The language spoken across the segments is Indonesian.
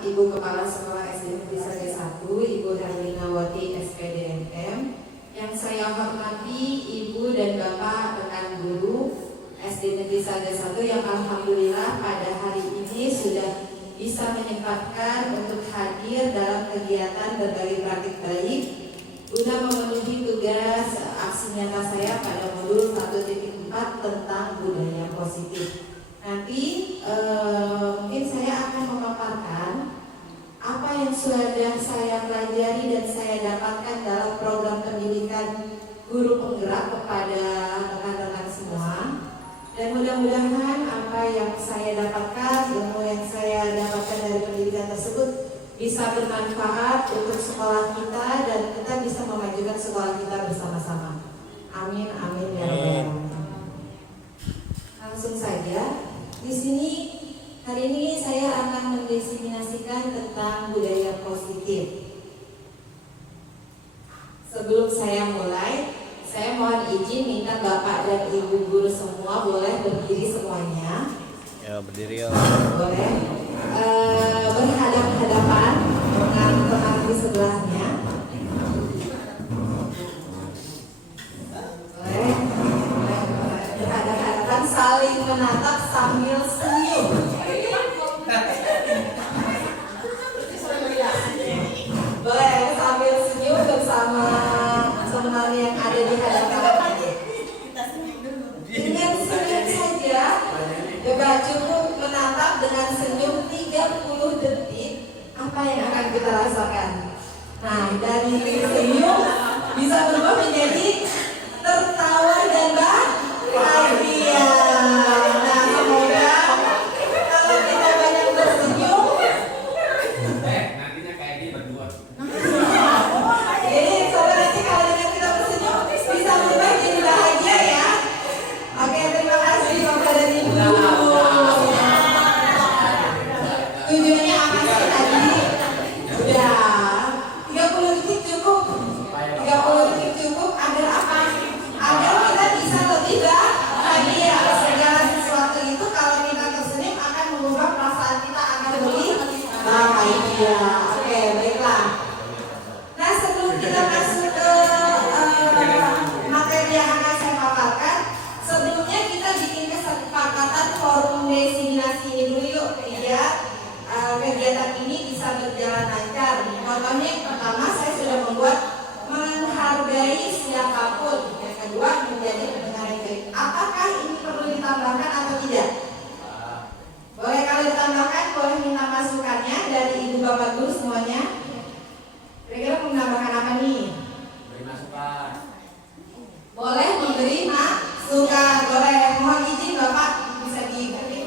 Ibu Kepala Sekolah SD Negeri Sade 1, Ibu Herlinawati SPDMM, yang saya hormati Ibu dan Bapak rekan guru SD Negeri Sade 1 yang alhamdulillah pada hari ini sudah bisa menyempatkan untuk hadir dalam kegiatan berbagi praktik baik guna memenuhi tugas aksi nyata saya pada modul 1.4 tentang budaya positif. Nanti mungkin saya akan memaparkan apa yang sudah saya pelajari dan saya dapatkan dalam program pendidikan guru penggerak kepada rekan-rekan semua. Dan mudah-mudahan apa yang saya dapatkan, ilmu yang saya dapatkan dari pendidikan tersebut bisa bermanfaat untuk sekolah kita dan kita bisa memajukan sekolah kita bersama-sama. Amin, amin ya rabbal alamin. Langsung saja. Di sini hari ini saya akan mendiseminasikan tentang budaya positif. Sebelum saya mulai, saya mohon izin minta Bapak dan Ibu guru semua boleh berdiri semuanya. Ya, berdiri ya. Boleh. Berhadap-hadapan dengan teman di sebelahnya. Boleh. Berhadap-hadapan saling menatap sambil senyum. Boleh sambil senyum bersama teman yang ada di hadapan. Dengan senyum saja, coba cukup menatap dengan senyum 30 detik. Apa yang akan kita rasakan? Nah, dari senyum bisa berubah menjadi tertawa dan bahagia. Nah, semoga kalau kita banyak tersenyum, nantinya kayak dia berdua. jadi coba nanti kalau dengan kita bersenyum bisa berubah jadi bahagia ya. Oke, terima kasih Bapak dan Ibu. Tujuannya apa sih tadi? Udah 30 detik cukup. 30 detik cukup agar apa? Agar kita bisa lebih bahagia. Segala sesuatu itu kalau kita tersenyum akan mengubah perasaan kita akan lebih bahagia. Oke, baiklah. Nah, sebelum kita masuk ke materi yang akan saya paparkan, sebelumnya kita bikin kesepakatan forum desiminasi ini dulu yuk, ya. Kegiatan ini bisa berjalan lancar. Contohnya yang pertama saya sudah membuat menghargai siapapun. Yang kedua menjadi pendengar yang baik. Apakah ini perlu ditambahkan atau tidak? Boleh kalau ditambahkan, boleh minta masukannya dari ibu bapak guru semuanya. Kira-kira mau menambahkan apa nih? Beri masukan. Boleh memberi masukan, boleh. Mohon izin bapak bisa diberi.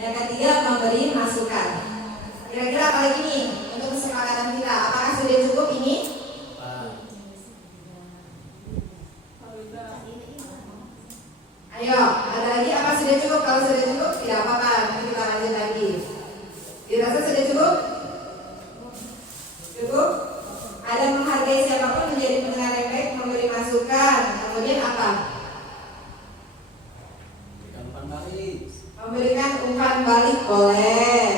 Yang ketiga memberi masukan. Kira-kira apalagi nih untuk kesepakatan kita? Apakah sudah cukup ini? Ayo, ada lagi apa sudah cukup? Kalau sudah cukup tidak apa-apa, nanti kita lanjut lagi. Dirasa sudah cukup? Cukup? Ada menghargai siapapun, menjadi pendengar yang baik, memberi masukan. Kemudian apa? Memberikan umpan balik boleh.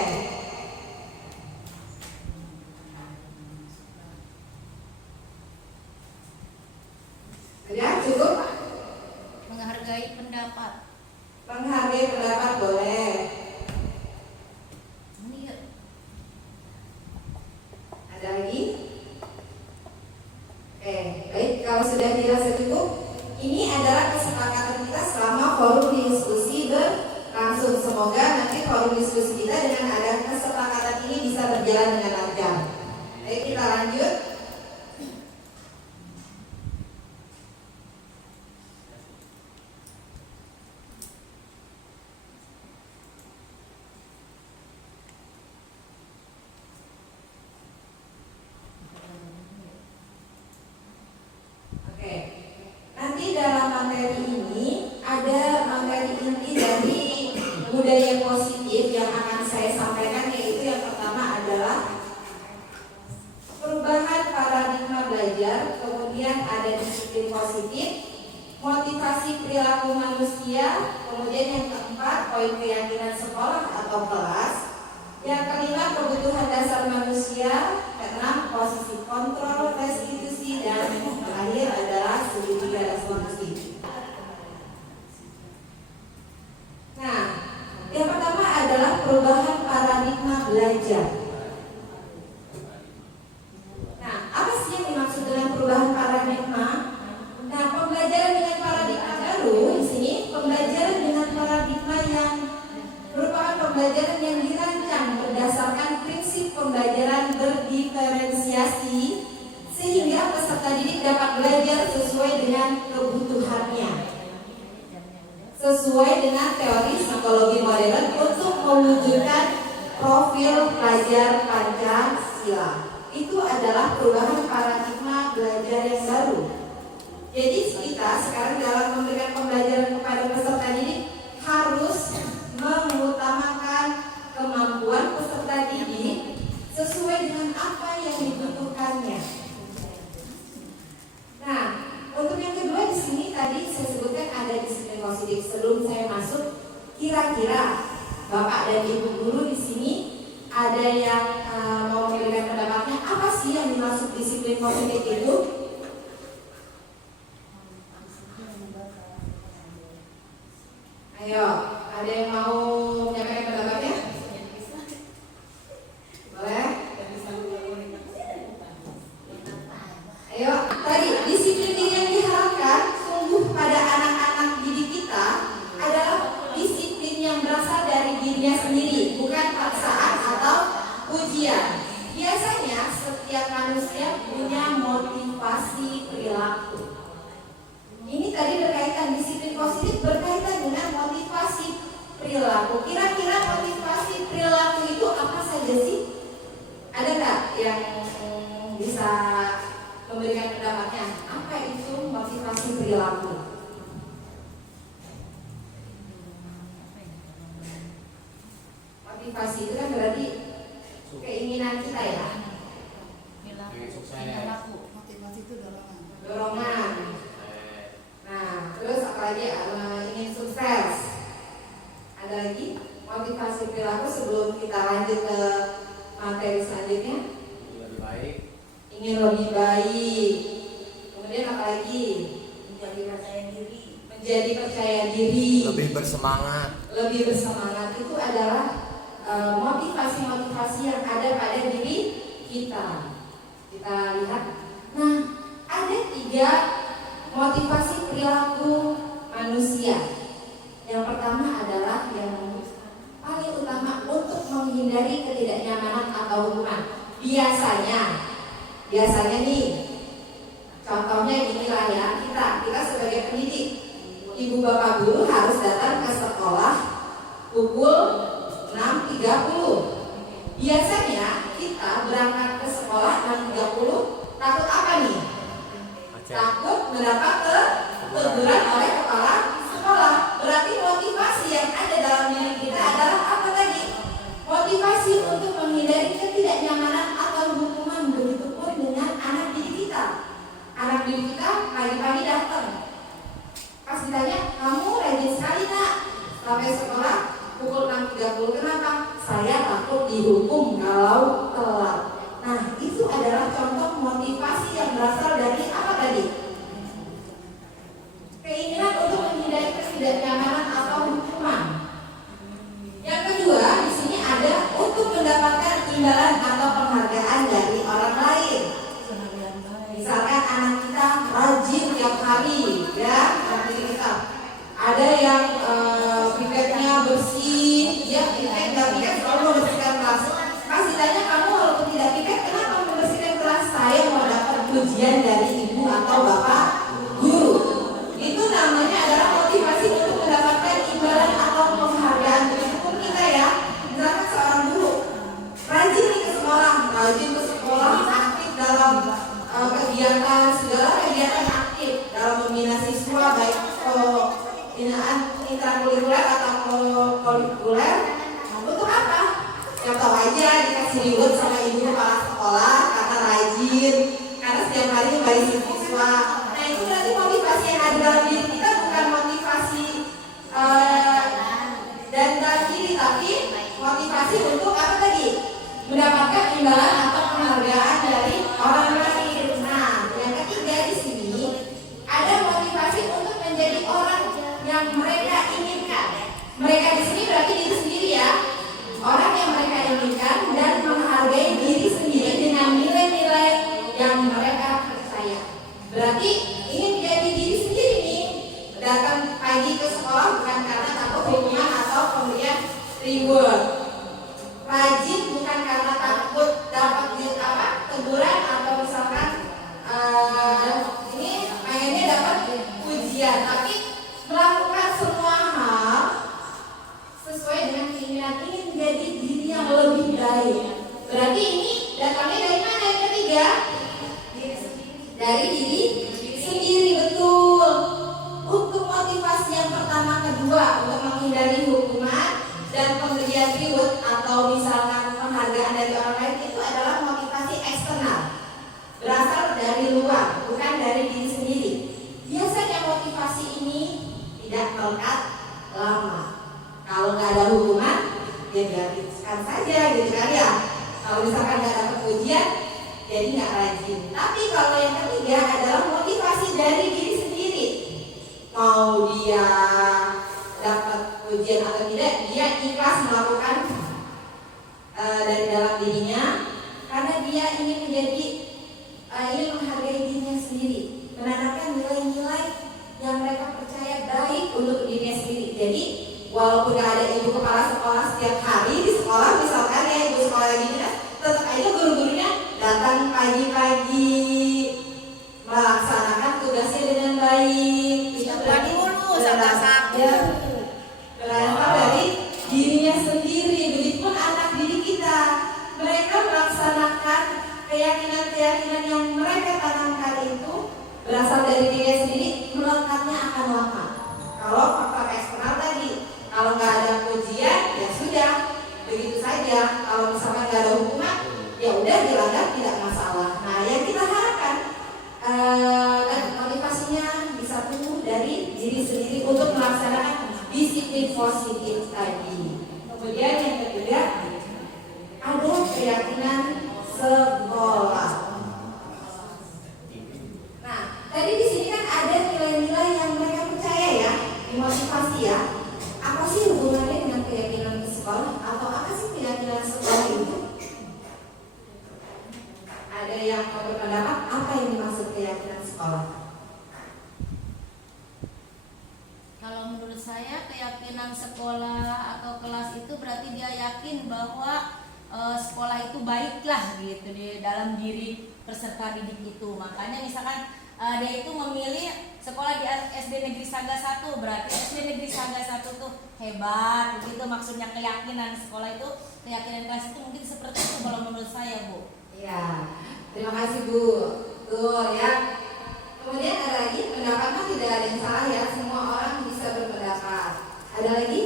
Sudah cukup? Menghargai pendapat. Menghargai pendapat boleh. Ada lagi? Oke, baik. Kalau sudah dirasa cukup, ini adalah kesepakatan kita selama forum diskusi berlangsung. Semoga nanti forum diskusi kita dengan ada kesepakatan ini bisa berjalan dengan lancar. Baik, kita lanjut. Oke, nanti dalam materi ini ada materi inti dari budaya positif yang akan saya sampaikan, disiplin positif, motivasi perilaku manusia, kemudian yang keempat poin keyakinan sekolah atau kelas, yang kelima kebutuhan dasar manusia, keenam posisi kontrol restitusi, dan terakhir adalah segitiga restitusi. Nah, yang pertama adalah perubahan paradigma belajar. Nah, apa sih yang dimaksud dengan perubahan paradigma? Nah, pembelajaran dengan paradigma baru di sini pembelajaran dengan paradigma yang merupakan pembelajaran yang dirancang berdasarkan prinsip pembelajaran berdiferensiasi sehingga peserta didik dapat belajar sesuai dengan kebutuhannya, sesuai dengan teori psikologi modern untuk mewujudkan profil pelajar Pancasila. Itu adalah perubahan paradigma belajar yang baru. Jadi kita sekarang dalam memberikan pembelajaran kepada peserta didik harus mengutamakan kemampuan peserta didik sesuai dengan apa yang dibutuhkannya. Nah, untuk yang kedua di sini tadi saya sebutkan ada disiplin positif. Sebelum saya masuk, kira-kira Bapak dan Ibu guru di sini ada yang mau memberikan pendapatnya, apa sih yang dimaksud disiplin positif itu? Ayo, ada yang mau menyampaikan pendapatnya? Boleh? Ayo, tadi disiplin ini yang diharapkan sungguh pada anak-anak didik kita adalah disiplin yang berasal dari dirinya sendiri, bukan paksaan atau ujian. Biasanya setiap manusia punya motivasi perilaku. Ini tadi berkaitan disiplin positif berkaitan dengan motivasi perilaku. Kira-kira motivasi perilaku itu apa saja sih? Ada nggak yang bisa memberikan pendapatnya? Apa itu motivasi perilaku? Motivasi itu kan berarti keinginan kita ya. Motivasi itu Dorongan. Nah, terus apalagi ingin sukses. Ada lagi motivasi perilaku sebelum kita lanjut ke materi selanjutnya. Lebih baik. Ingin lebih baik. Kemudian apalagi menjadi percaya diri. Lebih bersemangat. Lebih bersemangat itu adalah motivasi-motivasi yang ada pada diri kita. Kita lihat. Nah, ada 3 motivasi perilaku manusia. Yang pertama adalah yang paling utama untuk menghindari ketidaknyamanan atau hukuman. Biasanya nih, contohnya inilah ya, kita sebagai pendidik, ibu bapak guru harus datang ke sekolah pukul 6.30. Biasanya kita berangkat ke sekolah 6.30, takut apa nih? Takut mendapat teguran oleh kepala sekolah. Berarti motivasi yang ada dalam diri kita adalah apa tadi? Motivasi untuk menghindari ketidaknyamanan atau hukuman. Begitupun dengan anak didik kita. Anak didik kita pagi-pagi datang. Pas ditanya, kamu rajin sekali nak sampai sekolah pukul 6.30. Kenapa? Saya takut dihukum kalau telat. Nah, itu adalah contoh motivasi yang berasal dari apa tadi? Keinginan untuk menghindari ketidaknyamanan atau hukuman. Yang kedua, di sini ada untuk mendapatkan imbalan atau penghargaan dari orang lain. Misalkan anak kita rajin tiap hari, ya, nanti kita ada yang pipetnya bersih, ya, pipet nggak pipet selalu membersihkan kelas. Pas ditanya kamu walaupun tidak pipet, kenapa membersihkan kelas? Saya mau dapat pujian dari ibu atau bapak guru. Itu namanya adalah motivasi untuk mendapatkan imbalan atau penghargaan. Meskipun kita ya, misalkan seorang guru rajin ke sekolah, aktif dalam kegiatan, segala kegiatan aktif dalam membina siswa, baik pembinaan intrakurikuler atau kurikuler. Untuk apa? Yang tahu aja dikasih reward sama ibu kepala sekolah karena rajin, karena setiap hari membaik siswa. Nah, itu itu berarti motivasi yang ada dalam diri kita bukan motivasi dan dalam diri, tapi motivasi untuk apa tadi? Mendapatkan imbalan atau penghargaan dari orang lain. Nah, yang ketiga di sini ada motivasi untuk menjadi orang yang mereka inginkan. Mereka di sini berarti diri sendiri ya. Orang yang mereka inginkan dan menghargai diri sendiri dengan nilai-nilai yang mereka percaya. Berarti ingin menjadi diri sendiri nih. Datang pagi ke sekolah bukan karena takut hukuman atau pemberian reward. Rajin bukan karena takut dapat teguran atau misalkan ini pengennya dapat pujian, tapi melakukan semua hal sesuai dengan keinginan ingin menjadi diri yang lebih baik. Berarti ini datangnya dari mana yang ketiga? Dari diri sendiri, betul. Untuk motivasi yang pertama, kedua untuk menghindari hukuman dan pemberian reward atau misalkan penghargaan dari orang lain itu adalah motivasi eksternal, berasal dari luar, bukan dari diri sendiri. Biasanya motivasi ini tidak melekat lama. Kalau nggak ada hukuman, ya gratiskan saja gitu kan ya. Kalau misalkan nggak dapat pujian, jadi nggak rajin. Tapi kalau yang ketiga adalah motivasi dari diri sendiri. Mau dia dapat pujian atau tidak, dia ikhlas melakukan dari dalam dirinya karena dia ingin menjadi ingin menghargai dirinya sendiri, menanamkan nilai-nilai yang mereka percaya baik untuk dirinya sendiri. Jadi walaupun gak ada ibu kepala sekolah setiap hari di sekolah, misalkan ya ibu sekolah ini, tetap aja guru-gurunya datang pagi-pagi melaksanakan tugasnya dengan baik. Itu berarti berasal dari dirinya sendiri. Begitupun anak didik kita, mereka melaksanakan keyakinan-keyakinan yang mereka tanamkan itu berasal dari dirinya sendiri, melekatnya akan lama. Kalau faktor eksternal tadi, kalau nggak ada pujian, ya sudah, begitu saja. Kalau misalkan nggak ada hukuman, ya udah dilanggar tidak masalah. Nah, yang kita harapkan dan motivasinya bisa tumbuh dari diri sendiri untuk melaksanakan disiplin positif tadi. Kemudian yang ketiga, ada keyakinan sekolah. Nah, tadi di sini kan ada nilai-nilai yang mereka percaya ya, dimotivasi ya. Apa sih hubungannya dengan keyakinan sekolah? Atau apa sih keyakinan sekolah itu? Ada yang berpendapat apa yang dimaksud keyakinan sekolah? Kalau menurut saya keyakinan sekolah atau kelas itu berarti dia yakin bahwa sekolah itu baiklah gitu di dalam diri peserta didik itu. Makanya misalkan dia itu memilih sekolah di SD Negeri Saga 1, berarti SD Negeri Saga 1 tuh hebat begitu maksudnya. Keyakinan sekolah itu, keyakinan kelas itu mungkin seperti itu kalau menurut saya, Bu. Iya, terima kasih Bu. Tuh ya. Kemudian ada lagi, pendapat mah tidak ada yang salah ya, semua orang bisa berpendapat. Ada lagi?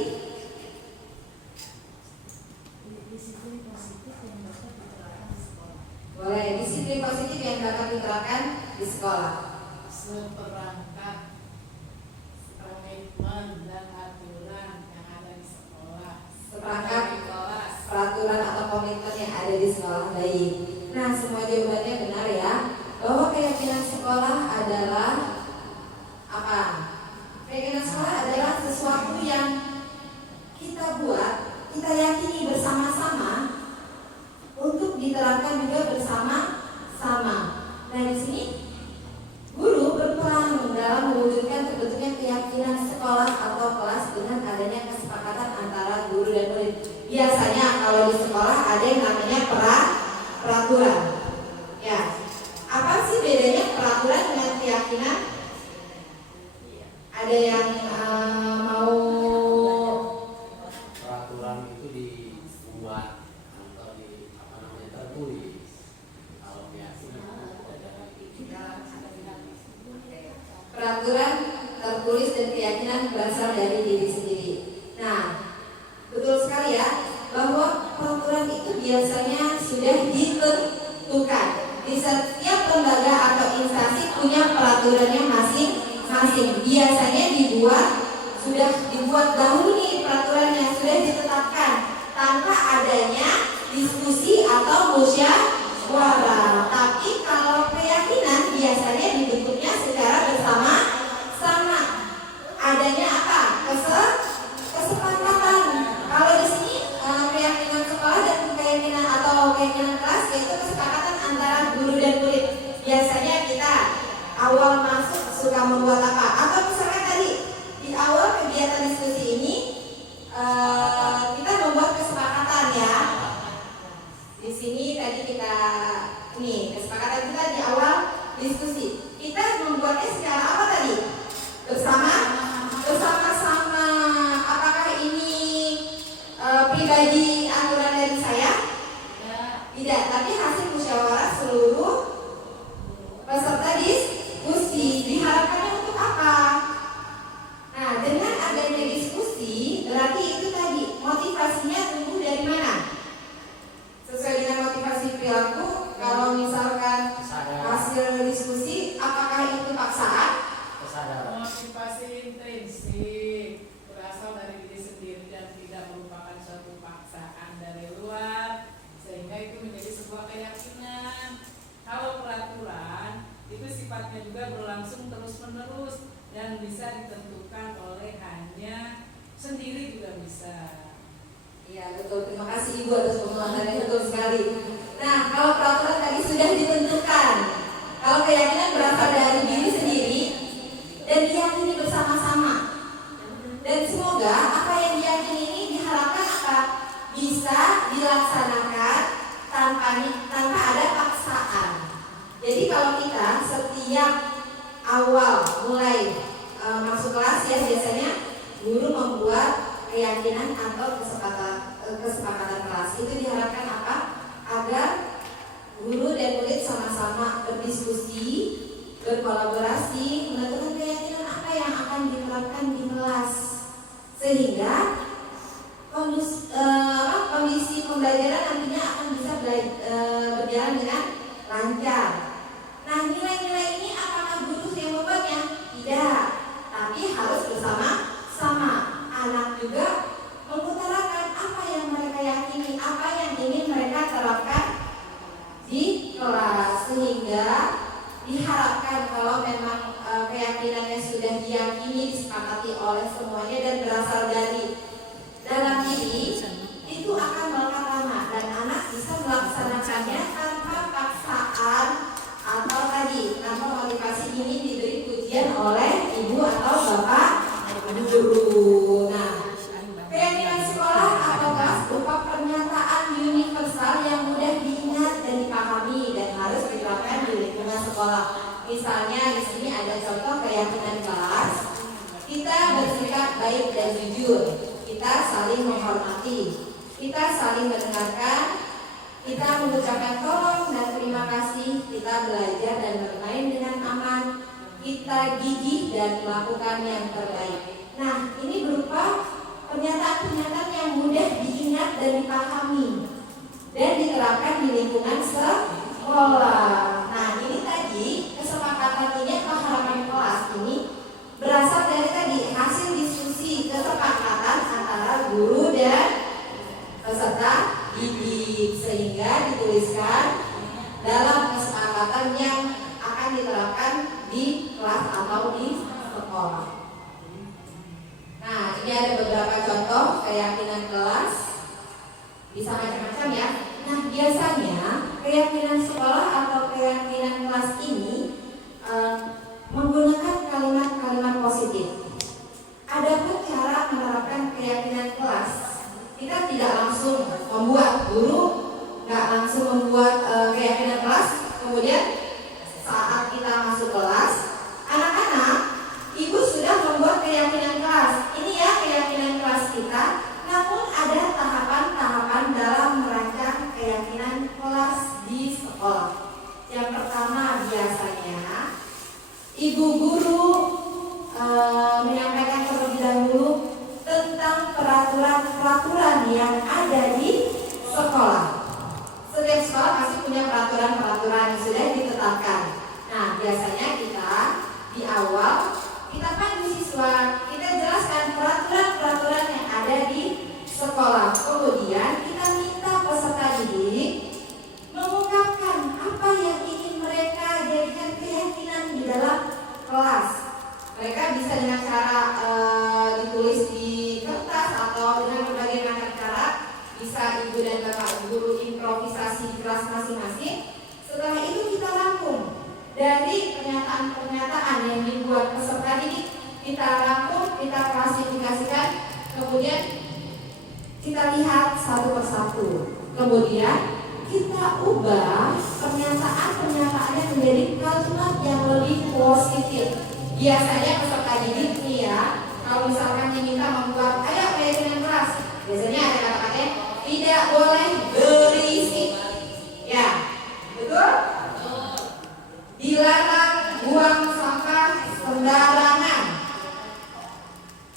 Disiplin positif yang dapat diterapkan di sekolah. Boleh, disiplin positif yang dapat diterapkan di sekolah. Seperangkat komitmen dan aturan yang ada di sekolah. Seperangkat di kelas. peraturan atau komitmen yang ada di sekolah. Baik. Nah, semua jawabannya benar ya. Bahwa keyakinan sekolah adalah apa? Keyakinan sekolah adalah sesuatu yang kita buat, kita yakini bersama-sama untuk diterapkan juga bersama-sama. Nah, di sini guru berperan dalam mewujudkan terbentuknya keyakinan sekolah atau kelas dengan adanya kesepakatan antara guru dan murid. Biasanya kalau di sekolah ada yang namanya peraturan. Ya. Apa sih bedanya peraturan dengan keyakinan? Ada yang mau? Peraturan itu dibuat atau tertulis. Kalau keyakinan Peraturan tertulis dan keyakinan berasal dari diri sendiri. Nah, betul sekali ya bahwa peraturan itu biasanya sudah ditentukan. di setiap lembaga atau instansi punya peraturannya masing-masing. Biasanya sudah dibuat dahulu nih peraturannya, sudah ditetapkan tanpa adanya diskusi atau musyawarah. Tapi kalau keyakinan biasanya dibentuknya secara bersama-sama. Adanya apa? Kesepakatan. Kalau di sini keyakinan sekolah dan keyakinan atau keyakinan kelas yaitu kesepakatan antara guru dan murid. Biasanya kita awal masuk suka membuat apa? Atau misalkan tadi di awal kegiatan diskusi ini kita membuat kesepakatan ya. Di sini tadi kesepakatan kita di awal diskusi. Kita membuatnya secara apa tadi? Bersama-sama. Apakah ini pribadi aturan dari saya? Tidak, tapi hasil musyawarah seluruh peserta diskusi. Diharapkannya untuk apa? Nah, dengan adanya diskusi, berarti itu tadi motivasinya tumbuh dari mana? Sesuai dengan motivasi perilaku. Kalau misalkan hasil diskusi, apakah itu paksaan? Motivasi intrinsik berasal dari diri sendiri dan tidak merupakan suatu paksaan dari luar, sehingga itu menjadi sebuah keyakinan. Kalau peraturan itu sifatnya juga berlangsung terus-menerus dan bisa ditentukan oleh hanya sendiri juga bisa. Iya betul, terima kasih Ibu atas penjelasannya, betul sekali. Nah, kalau peraturan tadi sudah ditentukan, kalau keyakinan berasal dari diri sendiri dan diyakini bersama-sama, dan semoga apa yang diyakini ini diharapkan apa? Bisa dilaksanakan tanpa ada paksaan. Jadi kalau kita setiap awal mulai masuk kelas ya, biasanya guru membuat keyakinan atau kesepakatan kelas. Itu diharapkan apa? Agar guru dan murid sama-sama berdiskusi, berkolaborasi, menentukan keyakinan apa yang akan diterapkan di kelas, sehingga kondisi pembelajaran nantinya akan bisa berjalan dengan lancar. Nah, nilai-nilai ini apakah guru yang membuatnya? Tidak, tapi harus bersama-sama. Anak juga mengutarakan apa yang mereka yakini, apa yang ingin mereka terapkan di kelas, sehingga diharapkan kalau memang keyakinannya sudah diyakini, disepakati oleh semuanya dan berasal dari dalam diri, itu akan melekat lama dan anak bisa melaksanakannya tanpa paksaan atau tadi tanpa motivasi ini diberi pujian oleh ibu atau bapak guru. Nah, keyakinan sekolah atau kelas berupa pernyataan universal yang mudah diingat dan dipahami dan harus diterapkan di lingkungan sekolah. Misalnya di sini ada contoh keyakinan kelas. Kita bersikap baik dan jujur. Kita saling menghormati. Kita saling mendengarkan. Kita mengucapkan tolong dan terima kasih. Kita belajar dan bermain dengan aman. Kita gigih dan melakukan yang terbaik. Nah, ini berupa pernyataan-pernyataan yang mudah diingat dan dipahami dan diterapkan di lingkungan sekolah. Nah, ini tadi kesepakatan ini atau harapan kelas ini berasal dari tadi hasil diskusi kesepakatan antara guru dan peserta didik, sehingga dituliskan dalam kesepakatan yang akan diterapkan di kelas atau di sekolah. Nah, ini ada beberapa contoh keyakinan kelas, bisa macam-macam ya. Nah, biasanya keyakinan sekolah atau keyakinan kelas ini menggunakan kalimat-kalimat positif. Adapun cara menerapkan keyakinan kelas, kita tidak langsung membuat, guru nggak langsung membuat keyakinan kelas, kemudian saat kita masuk kelas, anak-anak, ibu sudah membuat keyakinan kelas. Ini ya keyakinan kelas kita. Namun ada tahapan-tahapan dalam merancang keyakinan kelas di sekolah. Yang pertama biasanya biasanya kita di awal kita pandu siswa, kita jelaskan peraturan-peraturan yang ada di sekolah. Kemudian kita minta peserta didik mengungkapkan apa yang ingin mereka jadikan keyakinan di dalam kelas. Mereka bisa dengan cara ditulis di kertas atau dengan berbagai macam cara. Bisa ibu dan bapak guru improvisasi di kelas masing-masing. Setelah itu kita rangkum dari pernyataan-pernyataan yang dibuat peserta didik, kita rangkum, kita klasifikasikan, kemudian kita lihat satu persatu. Kemudian kita ubah pernyataan-pernyataannya menjadi kalimat yang lebih positif. Biasanya peserta didik nih ya, kalau misalkan diminta membuat ayo keyakinan kelas, biasanya ada kata-katanya tidak boleh berisik. Ya, betul? Dilarang buang sampah sembarangan.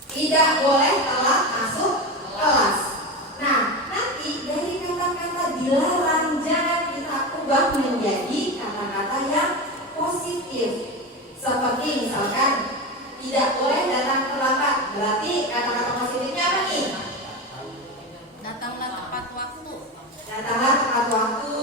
Tidak boleh telat masuk kelas. Nah, nanti dari kata-kata dilarang jangan kita ubah menjadi kata-kata yang positif. Seperti misalkan tidak boleh datang terlambat. Berarti kata-kata positifnya apa nih? Datanglah tepat waktu. Datanglah tepat waktu.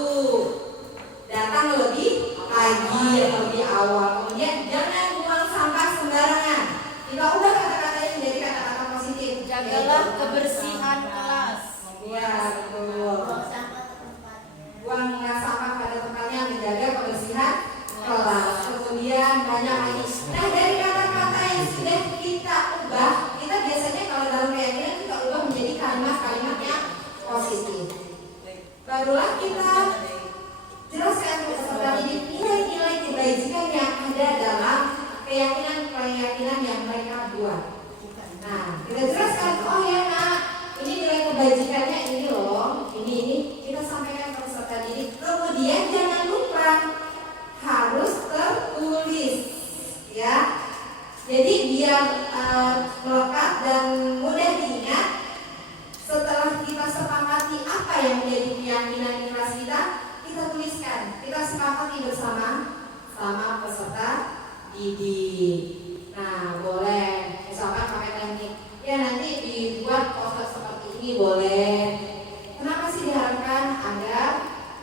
Datang lebih pagi atau lebih awal. Kemudian jangan buang sampah sembarangan. Kita ubah kata-katanya menjadi kata-kata positif. Jagalah kebersihan kelas. Iya, betul. Buanglah sampah pada tempatnya, menjaga kebersihan kelas. Kemudian banyak lagi. Nah, dari kata-kata yang sudah kita ubah, kita biasanya kalau dalam keyakinan kita ubah menjadi kalimat-kalimat yang positif. Barulah kita jelaskan ke peserta didik nilai-nilai kebajikan yang ada dalam keyakinan-keyakinan yang mereka buat. Nah, kita jelaskan, oh ya nak, ini nilai kebajikannya ini loh, ini kita sampaikan ke peserta didik. Kemudian jangan lupa harus tertulis, ya. Jadi biar melekat dan mudah diingat. Setelah kita sepakati apa yang menjadi keyakinan di kelas kita tuliskan, kita sepakati bersama sama peserta didik. Nah, boleh misalkan pakai teknik ya nanti dibuat poster seperti ini boleh. Kenapa sih diharapkan? Agar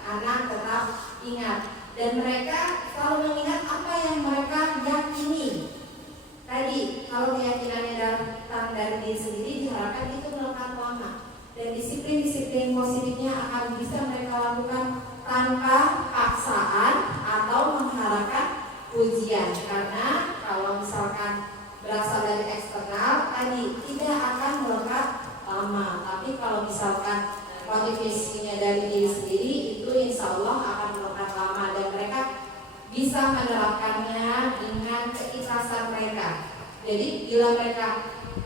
anak tetap ingat dan mereka selalu mengingat apa yang mereka yakini. Tadi kalau keyakinannya datang dari diri sendiri diharapkan itu melekat lama dan disiplin-disiplin positifnya akan bisa mereka lakukan tanpa paksaan atau mengharapkan pujian. Karena kalau misalkan berasal dari eksternal tadi tidak akan melekat lama. Tapi kalau misalkan motivasinya dari diri sendiri itu insya Allah akan melekat lama dan mereka bisa menerapkannya dengan keikhlasan mereka. Jadi bila mereka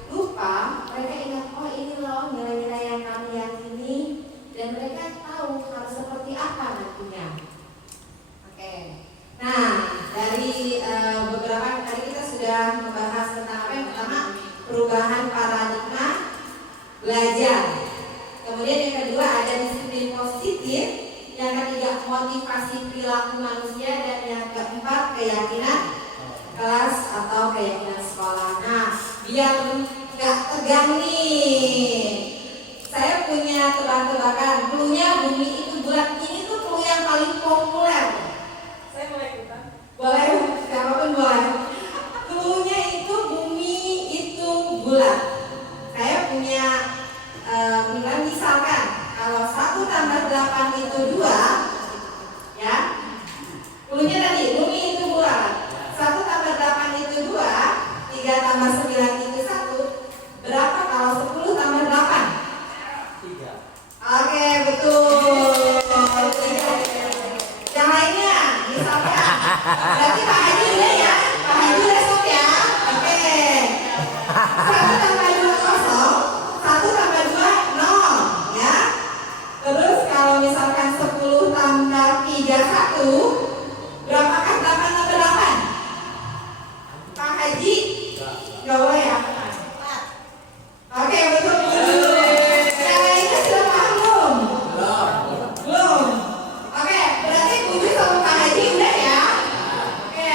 lupa, mereka ingat, oh ini loh nilai-nilai yang kami yakini dan mereka tahu harus seperti apa nantinya. Oke. Nah, dari beberapa tadi kita sudah membahas tentang apa yang pertama perubahan paradigma belajar. Kemudian yang kedua ada disiplin positif, yang ketiga motivasi perilaku manusia dan yang keempat keyakinan kelas atau keyakinan sekolah. Nah, biar nggak tegang nih, saya punya tebak-tebakan. Cluenya bumi itu bulat. Ini tuh clue yang paling populer. Saya boleh ikutan? Boleh, siapapun boleh. Cluenya itu bumi itu bulat. Saya punya misalkan kalau 1 tambah 8 itu 2, ya. Cluenya tadi bumi itu bulat. 1 tambah 8 itu 2, 3 tambah 9 itu 1. Berapa kalau 10 tambah 8? 3. Oke, betul. Yang lainnya, misalnya. Berarti Pak Haji udah ya? Pak Haji udah stop ya? Oke. 1 tambah 2 kosong, 1 tambah 2 0, ya. Terus kalau misalkan 10 tambah 3 1, berapakah 8 tambah 8? Pak Haji? Gak boleh ya? Oke, betul. Yang lainnya sudah paham belum? Belum. Oke, berarti 7 sama Pak Haji udah ya? Oke,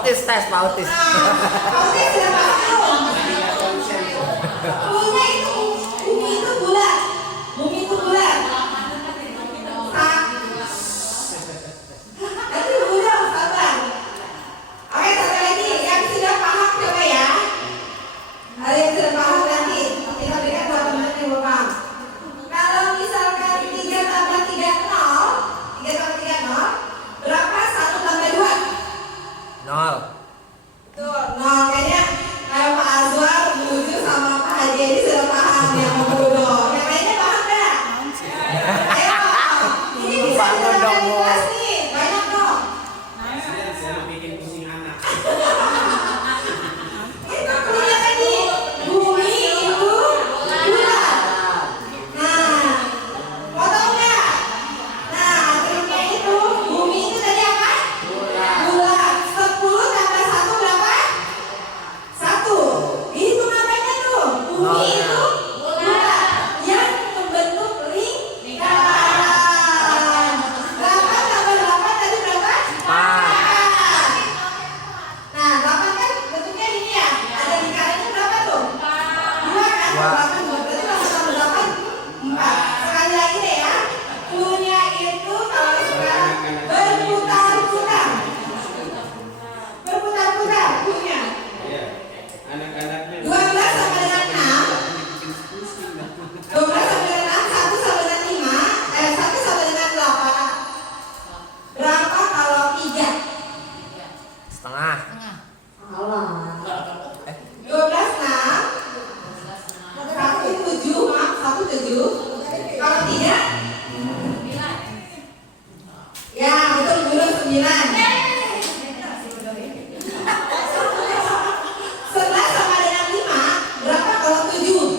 Autis tes, Pak Autis. Autis sudah paham. Bumi itu bulat. Bumi itu bulat. Nanti bulat, sabar. Oke, satu lagi yang sudah paham coba ya. Ada yang sudah paham nanti kita berikan buat teman-teman yang belum paham. Kalau misalkan 3 tambah 3 0, 3 tambah 3 0, berapa 1 tambah 2? 0. Tuh, nah kayaknya kayak Pak Azwar, Bu Uju sama Pak Haji ini sudah paham yang Budo. Yang lainnya paham nggak? Ayo, ini bisa Bangun dong, dilakukan di Bu. kelas nih, banyak dong. Saya bikin pusing anak. Kita punya tadi bumi itu bulat. Nah, potong nggak? Nah, triknya itu bumi itu tadi apa? Bulat. 10 tambah 1 berapa? 1. Dihitung apanya tuh? Bumi itu bulat yang membentuk lingkaran. 8 tambah 8 tadi berapa? 4. Nah, 8 kan bentuknya ini ya. Ada lingkarannya berapa tuh? 2 kan? Dua. 8 berarti kalau tambah 8 4. Sekali lagi deh ya. Punya itu kalau sekarang berputar-putar. Berputar-putar punya. Iya. Anak-anaknya 12 sama dengan 6. 12 sama dengan 6, 1 sama dengan 5, 1 sama dengan 8. Berapa kalau 3? Setengah. Tengah. Allah. 12 6. 1 7, maaf 1 7. Kalau 3? Ya, betul guru 9. 11 sama dengan 5, berapa kalau 7?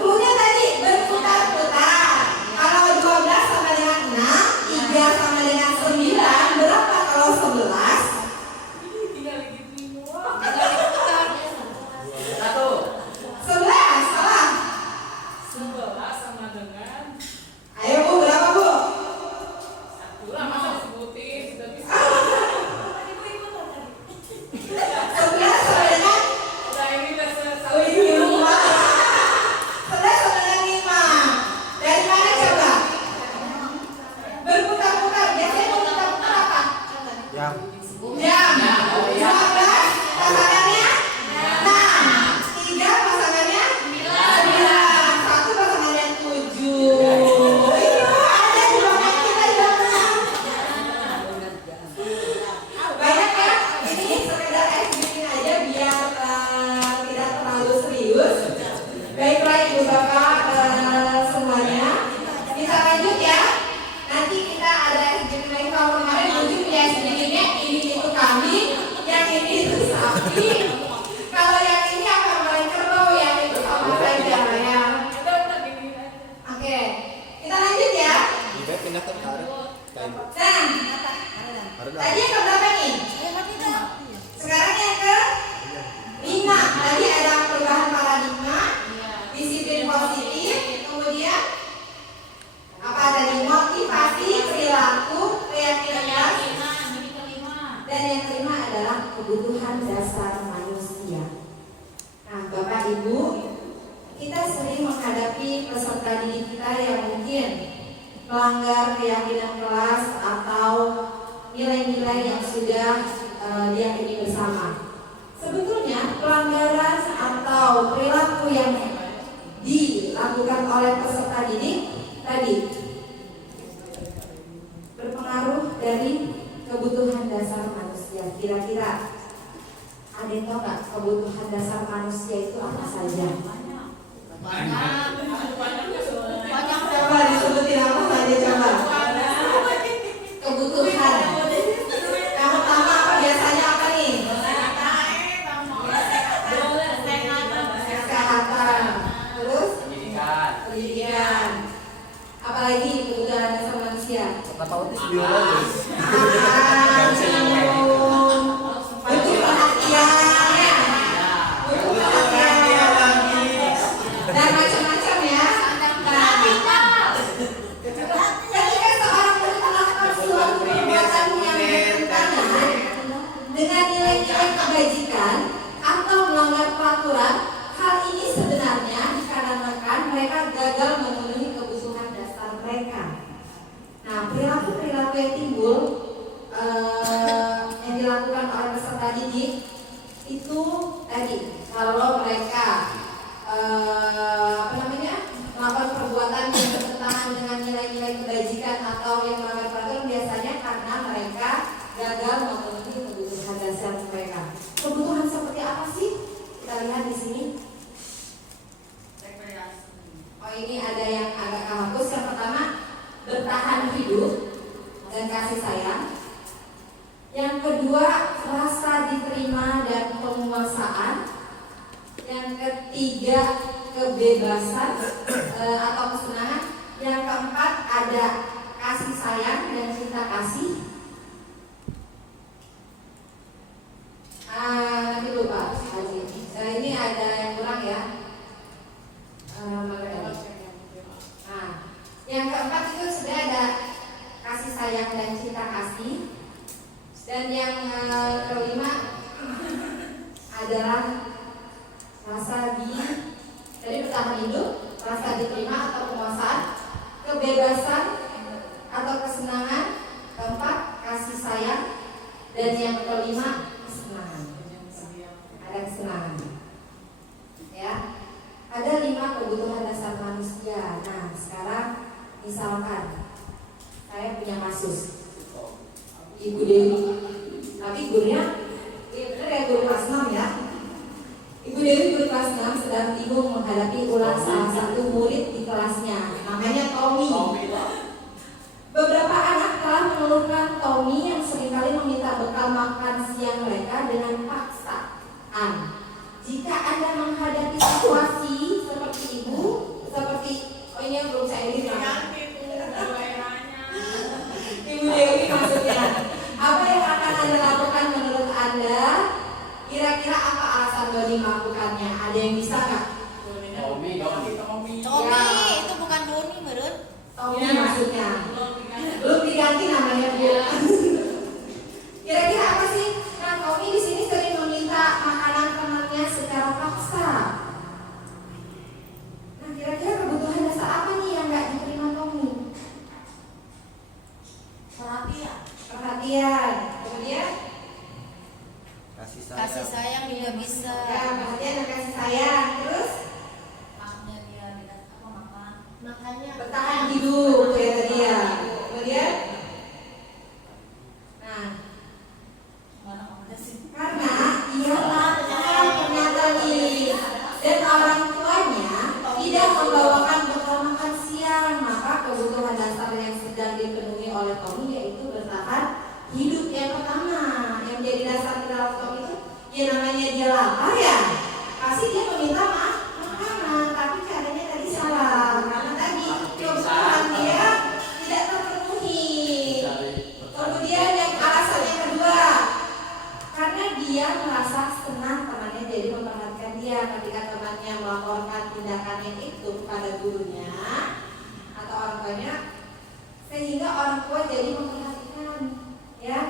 Klunya tadi berputar-putar. Kalau 12 sama dengan 6, 3 sama dengan 9, berapa kalau 11? Ini tinggal gitu. 11, salah. 11 sama dengan Ayo Bu, berapa Bu? 1 lah, masa disebutin sudah bisa. 11 sama dengan Udah ini udah selesai. 5. 11 sama dengan 5. Dari mana coba? Berputar-putar, biasanya berputar-putar apa? Jam. Jam. 12 pasangannya 6. 3 pasangannya 9. 1 pasangannya 7. Itu ada di belakang kita di belakang. Banyak ya. Ini sekedar exhibiting aja biar tidak terlalu serius. Baiklah Ibu Bapak semuanya. Kita lanjut ya. Nanti kita ada exhibiting lagi. Kalau kemarin Uju punya exhibitingnya ini itu kambing, yang ini itu sapi. Kalau yang ini akan main kerbau, yang itu sama saja ya. Udah gini aja. Oke, kita lanjut ya. Juga pindah ke tarik. Nah, tadi yang keberapa nih? Sekarang yang ke 5. Tadi ada perubahan paradigma, disiplin positif, kemudian apa tadi? Motivasi, perilaku, keyakinan, dan yang kelima adalah kebutuhan dasar manusia. Nah, Bapak Ibu, kita sering menghadapi peserta didik kita yang mungkin melanggar keyakinan kelas atau nilai-nilai yang sudah diyakini bersama. Sebetulnya pelanggaran atau perilaku yang dilakukan oleh peserta didik tadi berpengaruh dari kebutuhan dasar manusia. Kira-kira ada yang tahu nggak kebutuhan dasar manusia itu apa saja? Coba disebutin apa saja coba. Kebutuhan. Yang pertama apa biasanya apa nih? Kesehatan. Terus pendidikan. Apalagi kebutuhan dasar manusia? Kata Autis biologis. Butuh perhatian ya. Butuh perhatian. Dan macam-macam ya. pengaturan. Hal ini sebenarnya dikarenakan mereka gagal memenuhi kebutuhan dasar mereka. Nah, perilaku-perilaku yang timbul yang dilakukan oleh peserta didik itu tadi, kalau mereka melakukan perbuatan yang bertentangan dengan nilai-nilai kebajikan atau yang melanggar peraturan, biasanya karena mereka gagal memenuhi kebutuhan dasar mereka. Kebutuhan seperti apa sih? Kita lihat di sini. Oh, ini ada yang agak hapus. Yang pertama, bertahan hidup dan kasih sayang. Yang kedua, rasa diterima dan penguasaan. Yang ketiga, kebebasan atau kesenangan. Yang keempat, ada kasih sayang dan cinta kasih. Nanti lupa Haji. Ini ada yang kurang ya. Yang keempat itu sudah ada kasih sayang dan cinta kasih. Dan yang kelima adalah dari bertahan hidup, rasa diterima atau penguasaan, kebebasan atau kesenangan, keempat kasih sayang, dan yang kelima kesenangan. Ada kesenangan. Ya, ada 5 kebutuhan dasar manusia. Nah, sekarang misalkan saya punya kasus Ibu Dewi, tapi gurunya benar ya, guru kelas 6 ya. Ibu Dewi guru kelas 6 sedang bingung menghadapi ulang salah satu murid di kelasnya, namanya Tommy. Beberapa anak telah mengeluhkan Tommy yang seringkali meminta bekal makan siang mereka dengan paksaan. Jika Anda menghadapi situasi seperti ibu, ini yang belum saya lihat. Ibu Dewi maksudnya, apa yang akan Anda lakukan menurut Anda? Kira-kira apa alasan Doni melakukannya? Ada yang bisa nggak? Tommy. Ya. Itu bukan Doni, menurut. Tommy maksudnya. Belum diganti namanya Bu. Kira-kira apa sih? Nah, Tommy di sini sering meminta makanan temannya secara paksa. Nah, kira-kira kebutuhan dasar apa nih yang nggak diterima Tommy? Perhatian. Kemudian Kasih sayang juga bisa. ya, perhatian dan kasih sayang. Terus Maknya dia makan. Makanya bertahan hidup ya tadi ya. Kemudian nah, karena ia lapar ternyata nih, dan orang tuanya tidak membawakan bekal makan siang, maka kebutuhan dasar yang sedang dipenuhi oleh Tommy yaitu bertahan hidup. Yang pertama yang menjadi dasar di dalam Tommy itu, ya namanya dia lapar ya, pasti dia meminta makanan, tapi caranya tadi salah, karena tadi kebutuhan dia tidak terpenuhi. Kemudian yang alasan yang kedua, karena dia merasa senang temannya jadi memperhatikan dia ketika temannya melaporkan tindakannya itu kepada gurunya atau orang tuanya, sehingga orang tua jadi memperhatikan, ya.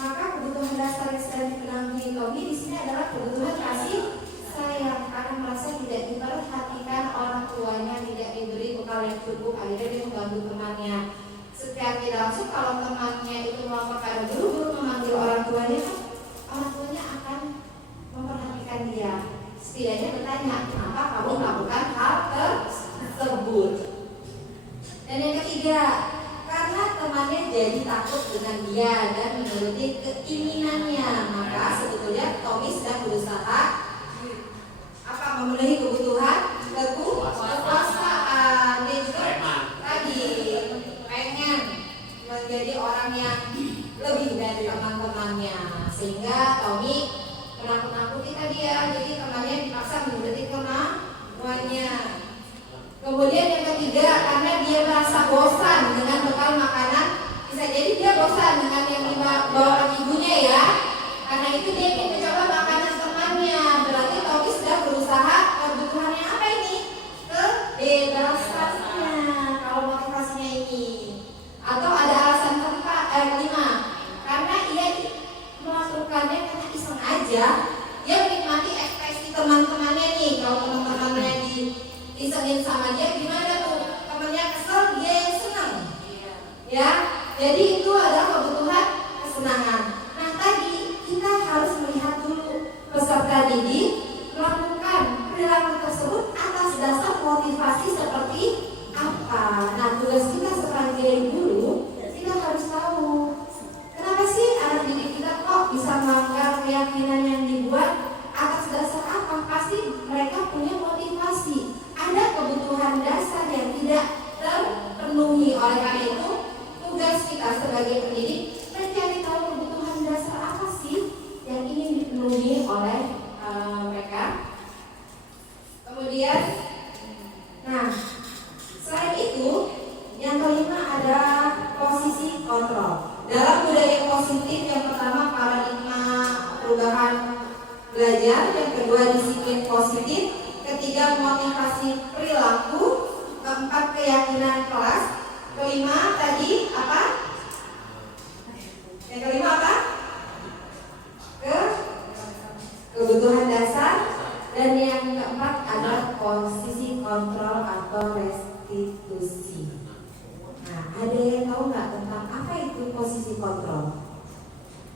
Maka kebutuhan dasar yang sedang dipenuhi Tommy di sini adalah kebutuhan kasih sayang, karena merasa tidak diperhatikan orang tuanya, tidak diberi bekal yang cukup, akhirnya dia mengganggu temannya. Secara tidak langsung kalau temannya itu melapor pada guru memanggil orang tuanya, orang tuanya akan memperhatikan dia. Setidaknya bertanya, kenapa kamu melakukan hal tersebut? Dan yang ketiga, karena temannya jadi takut dengan dia dan menuruti keinginannya, maka sebetulnya Tommy sedang berusaha memenuhi kebutuhan kekuasaan. Dia juga tadi pengen menjadi orang yang lebih dari teman-temannya, sehingga Tommy menakut-nakuti tadi ya, jadi temannya dipaksa menuruti kemauannya. Kemudian yang ketiga, karena dia merasa bosan dengan bekal makanan, bisa jadi dia bosan dengan yang dibawa ibunya ya. Karena itu dia ingin mencoba makanan temannya. Berarti Tommy sedang berusaha kebutuhannya apa ini? Kebebasannya. Kalau motivasinya ini. Atau ada alasan kelima, karena ia melakukannya karena iseng aja. Dia menikmati ekspresi teman Isengin sama dia gimana tuh? Temennya kesel, dia yang senang. Ya, jadi itu adalah kebutuhan kesenangan. Nah tadi kita harus melihat dulu peserta didik melakukan perilaku tersebut atas dasar motivasi seperti apa. Nah tugas kita sebagai guru, kita harus tahu kenapa sih anak didik kita kok bisa melanggar keyakinan yang dibuat, atas dasar apa? Pasti mereka punya motivasi, ada kebutuhan dasar yang tidak terpenuhi. Oleh karena itu tugas kita sebagai pendidik mencari tahu kebutuhan dasar apa sih yang ingin dipenuhi oleh mereka. Kemudian, nah selain itu yang kelima ada posisi kontrol. Dalam budaya positif yang pertama paradigma perubahan belajar, yang kedua disiplin positif, ketiga motivasi perilaku, keempat keyakinan kelas, kelima tadi apa? Yang kelima apa? Kebutuhan dasar, dan yang keempat adalah posisi kontrol atau restitusi. Nah, ada yang tahu nggak tentang apa itu posisi kontrol?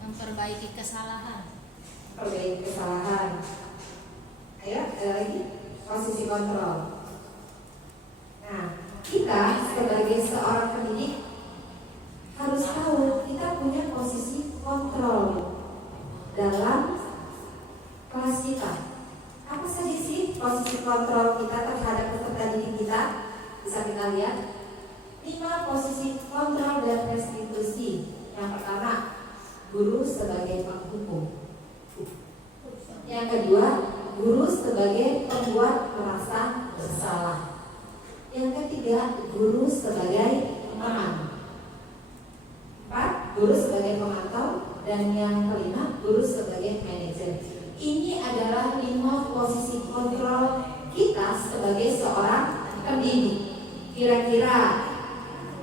Memperbaiki kesalahan. Perbaiki kesalahan. Ayo, ada lagi posisi kontrol. Nah, kita sebagai seorang pendidik harus tahu kita punya posisi kontrol dalam kelas kita. Apa saja sih posisi kontrol kita terhadap peserta didik kita? Bisa kita lihat 5 posisi kontrol dan restitusi. Yang pertama, guru sebagai penghukum. Yang kedua, guru sebagai pembuat merasa bersalah. Yang ketiga, guru sebagai teman. 4, guru sebagai pemantau. Dan yang kelima, guru sebagai manajer. Ini adalah 5 posisi kontrol kita sebagai seorang pendidik. Kira-kira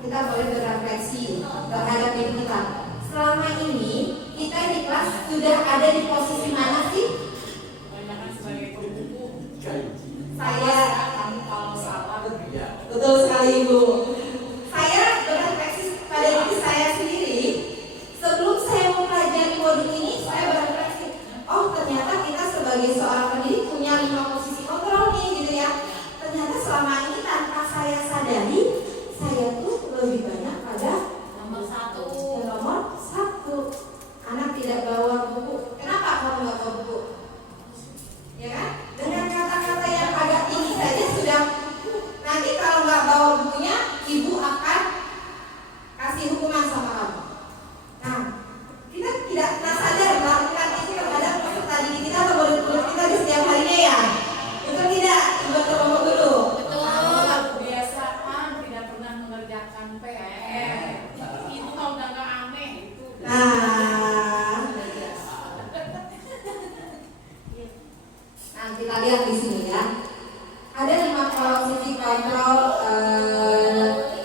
kita boleh berefleksi terhadap diri kita. Selama ini kita di kelas sudah ada di posisi mana sih? Kebanyakan sebagai pembuku. Saya, Kamu kalau salah betul sekali Ibu. Saya berefleksi pada diri saya sendiri. Sebelum saya mempelajari modul ini, saya berefleksi, oh ternyata kita sebagai seorang pendidik punya 5 posisi kontrol nih gitu ya. Ternyata selama ini tanpa saya sadari, saya tuh lebih banyak pada Nomor 1. nomor 1. Anak tidak bawa buku. Kenapa kamu nggak bawa buku? Ya kan? Dengan kata-kata yang agak tinggi saja sudah. Nanti kalau nggak bawa bukunya, ibu akan kasih hukuman sama kamu. Nah, kita tidak pernah sadar melakukan itu terhadap peserta didik kita atau murid-murid kita di setiap harinya ya. Betul tidak? Betul Bapak Guru. kebiasaan tidak pernah mengerjakan PR. Itu kalau udah nggak aneh itu. Nah, kita lihat di sini ya. Ada 5 posisi kontrol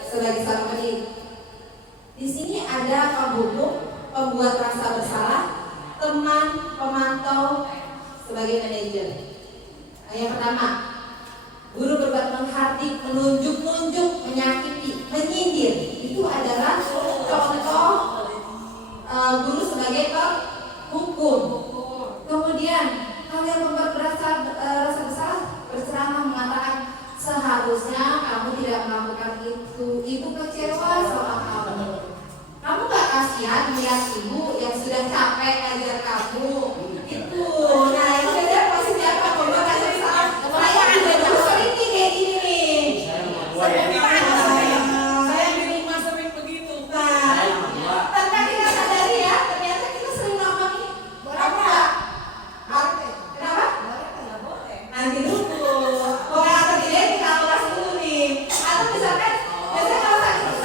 sebagai seorang pendidik. Di sini ada penghukum, pembuat rasa bersalah, teman, pemantau, sebagai manajer. Nah, yang pertama, guru berbuat menghardik, menunjuk-nunjuk, menyakiti, menyindir. Itu adalah contoh guru sebagai penghukum. Kemudian, kalau yang membuat rasa bersalah, berceramah mengatakan seharusnya kamu tidak melakukan itu. Ibu kecewa sama kamu. Kamu gak kasihan melihat ibu yang sudah capek ngajar kamu. Itu. Nah, yang beda posisi apa? Membuat rasa bersalah. Saya ada dulu sering nih kayak gini nih. Saya di rumah sering begitu. Nah, tanpa kita sadari ya, ternyata kita sering ngomong ini. Kenapa? Nanti dulu. Boleh atau tidak kita ulas dulu nih. Atau misalkan, biasanya kalau sakit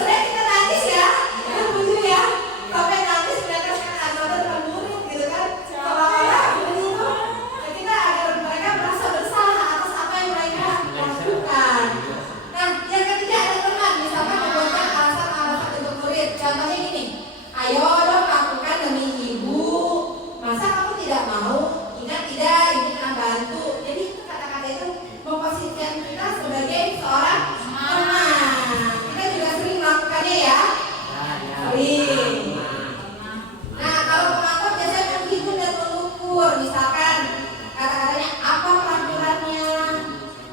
sebagai seorang teman. Kita juga sering melakukannya ya. Sering. Nah, kalau pemantau biasanya menghitung dan mengukur. Misalkan kata-katanya apa peraturannya?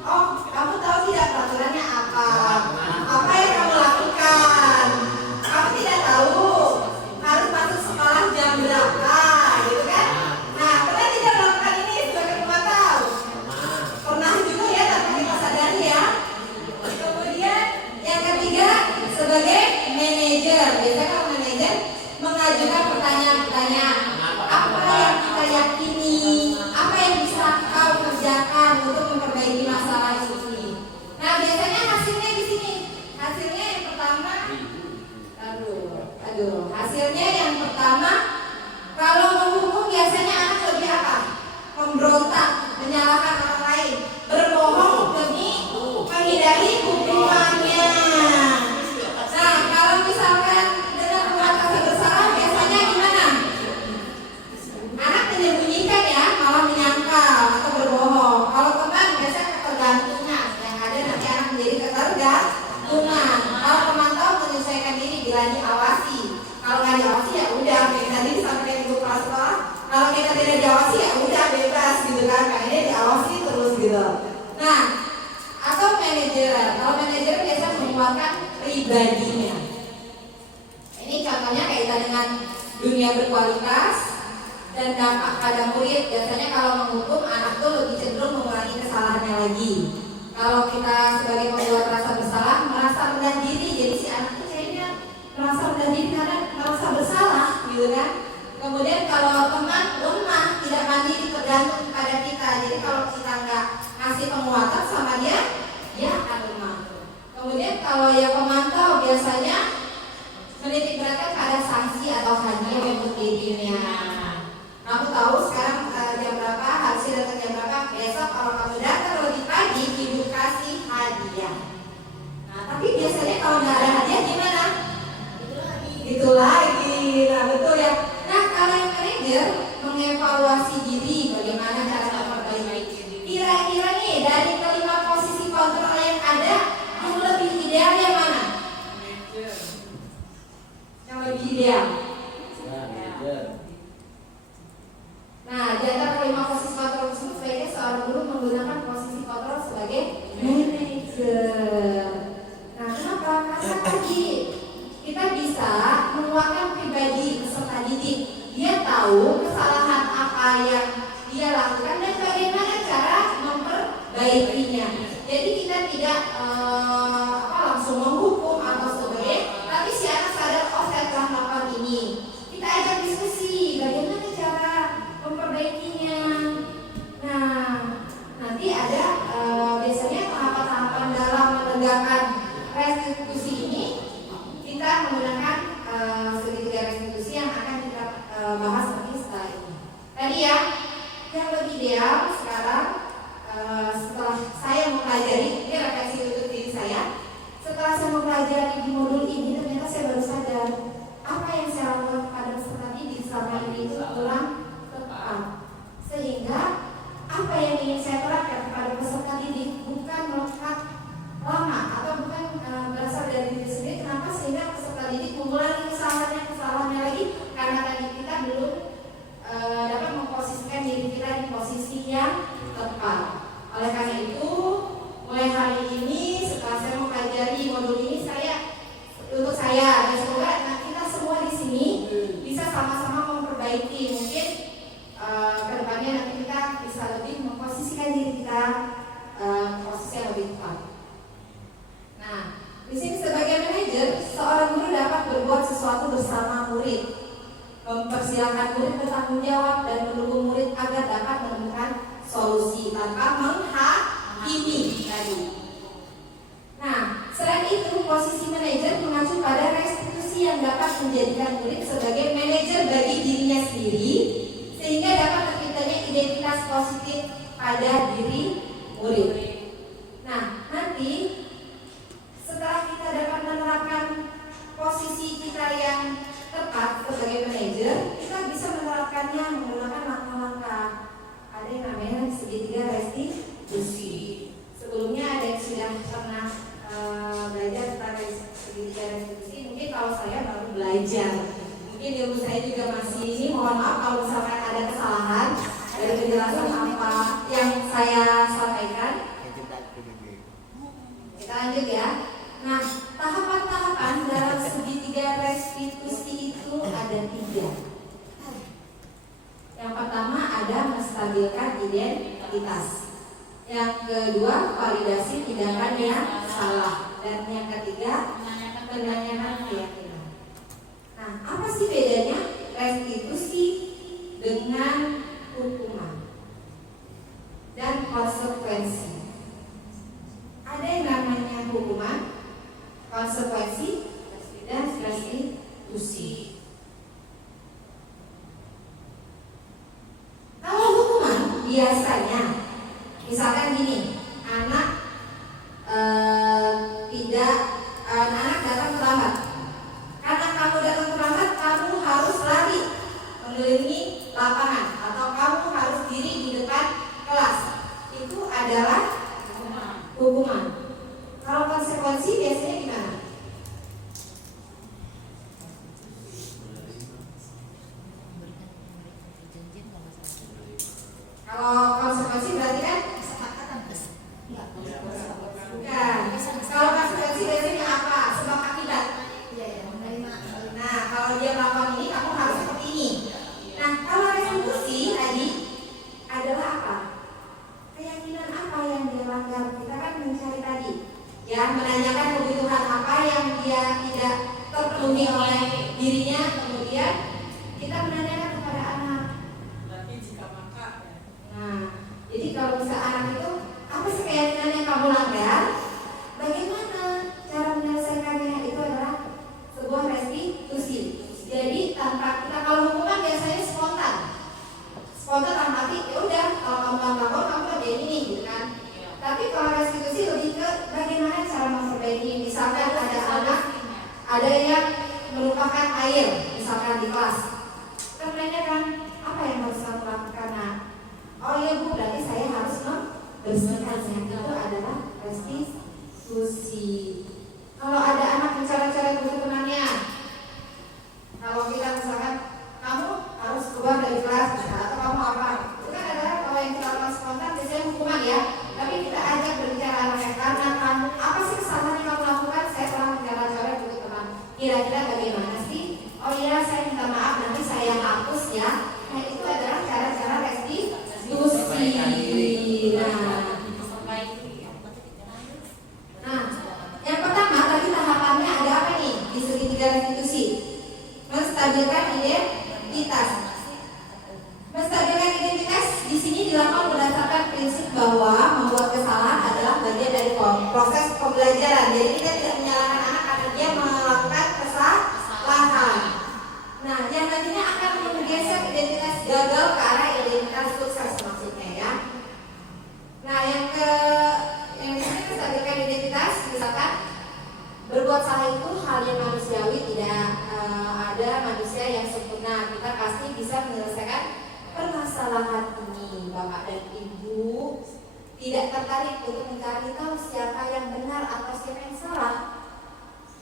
Oh, kamu tahu tidak peraturannya apa? Apa yang kamu lakukan? Kamu tidak tahu harus masuk sekolah jam berapa, gitu kan? Nah, pernah tidak melakukan ini sebagai pemantau? Pernah juga ya, tanpa kita sadari ya. Kemudian yang ketiga sebagai manajer. Biasanya kalau manajer mengajukan pertanyaan-pertanyaan, apa yang kita yakini, apa yang bisa kau kerjakan untuk memperbaiki masalah ini. Nah, biasanya hasilnya di sini. Hasilnya yang pertama, hasilnya yang pertama, kalau menghukum biasanya anak lebih apa? Memberontak, menyalahkan orang lain, berbohong demi menghindari hukumannya. Nah, kalau misalkan dengan merasa bersalah, biasanya gimana? Anak menyembunyikan ya, malah menyangkal atau berbohong. Kalau teman biasanya ketergantungan, yang ada nanti anak menjadi ketergantungan. Kalau pemantau menyesuaikan diri bila diawasi. Kalau nggak diawasi ya udah, kayak tadi sampai ibu kelas sekolah. Kalau kita tidak diawasi ya udah bebas gitu kan, kayaknya diawasi terus gitu. Nah, atau manajer. Kalau manajer biasa mengeluarkan pribadinya. Ini contohnya kaitan dengan dunia berkualitas dan dampak pada murid. Biasanya kalau menghukum anak tuh lebih cenderung mengulangi kesalahannya lagi. Kalau kita sebagai pembuat rasa bersalah, merasa rendah diri, jadi si anak tuh kayaknya merasa rendah diri karena merasa bersalah, gitu kan? Kemudian kalau teman lemah, tidak mandiri, tergantung kepada kita. Jadi kalau kita nggak ngasih penguatan sama dia akan lemah. Kemudian kalau yang pemantau biasanya menitik beratkan pada sanksi atau hadiah untuk dirinya. Kamu tahu sekarang jam berapa, harusnya datang jam berapa, besok kalau kamu datang lebih pagi, ibu kasih hadiah. Nah, tapi biasanya kalau nggak ada hadiah gimana? Itu lagi. Nah, betul ya. Nah, kalau yang manajer mengevaluasi diri, bagaimana cara memperbaiki. Kira-kira nih dari kelima posisi kontrol yang ada, yang lebih ideal yang mana? Yang lebih ideal. Nah, di antara kelima posisi kontrol tersebut sebaiknya seorang guru menggunakan posisi kontrol sebagai manajer. Nah, kenapa? Karena tadi kita bisa mengeluarkan pribadi peserta didik. Dia tahu kesalahan apa yang dia lakukan dan bagaimana cara memperbaikinya. Jadi kita tidak langsung menghukum atau sebagainya, tapi si anak sadar, oh saya telah melakukan ini. Kita ajak diskusi bagaimana cara memperbaikinya. Nah, nanti ada biasanya tahapan-tahapan dalam menegakkan restitusi ini. Kita menggunakan segitiga restitusi yang akan kita bahas nanti setelah ini. Tadi ya, yang lebih ideal sekarang setelah saya mempelajari, ini refleksi untuk diri saya. Setelah saya mempelajari di modul ini, ternyata saya baru sadar apa yang saya lakukan kepada peserta didik selama ini itu kurang tepat. Sehingga apa yang ingin saya terapkan kepada peserta didik bukan melekat lama atau bukan berasal dari diri sendiri. Kenapa? Sehingga peserta didik mengulangi kesalahannya lagi karena tadi kita belum dapat memposisikan diri kita di posisi yang tepat. Oleh karena itu, mulai hari ini setelah saya mempelajari modul ini, untuk saya dan semoga kita semua di sini bisa sama-sama memperbaiki. Mungkin kedepannya nanti kita bisa lebih memposisikan diri kita posisi yang lebih tepat. Nah, di sini sebagai manajer, seorang guru dapat berbuat sesuatu bersama murid, mempersilahkan murid bertanggung jawab dan mendukung murid agar dapat menemukan solusi tanpa menghakimi tadi. Nah, selain itu posisi manajer mengacu pada restitusi yang dapat menjadikan murid sebagai manajer bagi dirinya sendiri, sehingga dapat terciptanya identitas positif pada diri murid. Nah, nanti setelah kita dapat menerapkan posisi kita yang tepat sebagai manajer, kita bisa menerapkannya menggunakan langkah-langkah. Ada yang namanya segitiga restitusi. Sebelumnya ada yang sudah saya baru belajar. Mungkin ilmu saya juga masih ini. Mohon maaf kalau misalkan ada kesalahan dari penjelasan apa yang saya sampaikan. Kita lanjut ya. Nah, tahapan-tahapan dalam segitiga restitusi itu ada 3. Yang pertama ada menstabilkan identitas. Yang kedua, validasi tindakan yang salah. Dan yang ketiga, penanyakan keyakinan. Nah, apa sih bedanya restitusi dengan hukuman dan konsekuensi? Ada yang namanya hukuman, konsekuensi, dan restitusi. Kalau hukuman biasanya, misalkan gini, anak datang terlambat. Karena kamu datang terlambat, kamu harus lari mengelilingi lapangan atau kamu harus diri di depan kelas. Itu adalah hukuman. Kalau konsekuensi biasanya gimana? Kalau konsekuensi berarti kan bukan. Kalau konsekuensi biasanya apa? Sebab akibat. Nah, kalau dia melakukan ini, kamu harus seperti ini. Nah, kalau restitusi tadi adalah apa? Keyakinan apa yang dia langgar? Kita kan mencari tadi, ya, menanyakan kebutuhan apa yang dia tidak terpenuhi oleh dirinya. Kemudian kita menanyakan kepada anak. Berarti jika maka ya. Nah, jadi kalau bisa anak itu apa sih keyakinan yang kamu langgar? Bagaimana cara menyelesaikannya? Itu adalah sebuah restitusi. Jadi tanpa kita, kalau hukuman biasanya spontan tanpa arti ya udah, kalau kamu nggak melakukan kamu ada ini gitu kan. Tapi kalau restitusi lebih ke bagaimana cara memperbaiki. Misalkan ada anak, ada yang melupakan air misalkan di kelas, kita menanyakan apa yang harus kamu lakukan. Nah, oh iya Bu, berarti saya harus membersihkannya. Itu adalah restitusi. Kalau ada anak mencoret-coret buku temannya, kalau kita misalkan kamu harus keluar dari kelas atau kamu apa, itu kan adalah kalau yang kita lakukan spontan biasanya hukuman ya. Tapi kita ajak berbicara anaknya, karena kamu apa sih kesalahan yang kamu lakukan? Saya telah mencoret-coret buku teman. Kira-kira bagaimana sih? Oh iya, saya minta maaf, nanti saya hapus ya. Nah, itu adalah cara-cara restitusi. Nah, yang pertama tadi tahapannya ada apa nih di segitiga restitusi? Menstabilkan identitas. Menstabilkan identitas di sini dilakukan berdasarkan prinsip bahwa membuat kesalahan adalah bagian dari proses pembelajaran. Jadi kita tidak menyalahkan anak karena dia melakukan kesalahan. Nah, yang nantinya akan menggeser identitas gagal ke arah identitas sukses maksudnya ya. Nah, yang di sini menstabilkan identitas, misalkan berbuat salah itu hal yang manusiawi, tidak ada manusia yang sempurna. Kita pasti bisa menyelesaikan permasalahan ini. Bapak dan Ibu tidak tertarik untuk mencari tahu siapa yang benar atau siapa yang salah.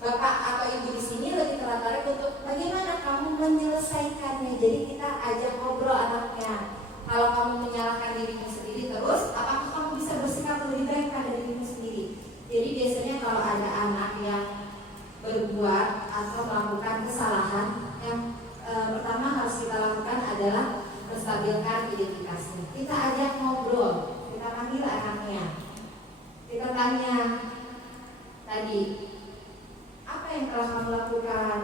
Bapak atau Ibu di sini lebih tertarik untuk bagaimana kamu menyelesaikannya. Jadi kita ajak ngobrol anaknya. Kalau kamu menyalahkan dirimu sendiri terus, apakah kamu bisa bersikap lebih baik pada dirimu sendiri? Jadi biasanya kalau ada anak yang berbuat atau melakukan kesalahan, yang pertama harus kita lakukan adalah menstabilkan identitasnya. Kita ajak ngobrol, kita panggil anaknya, kita tanya tadi, apa yang telah kamu lakukan?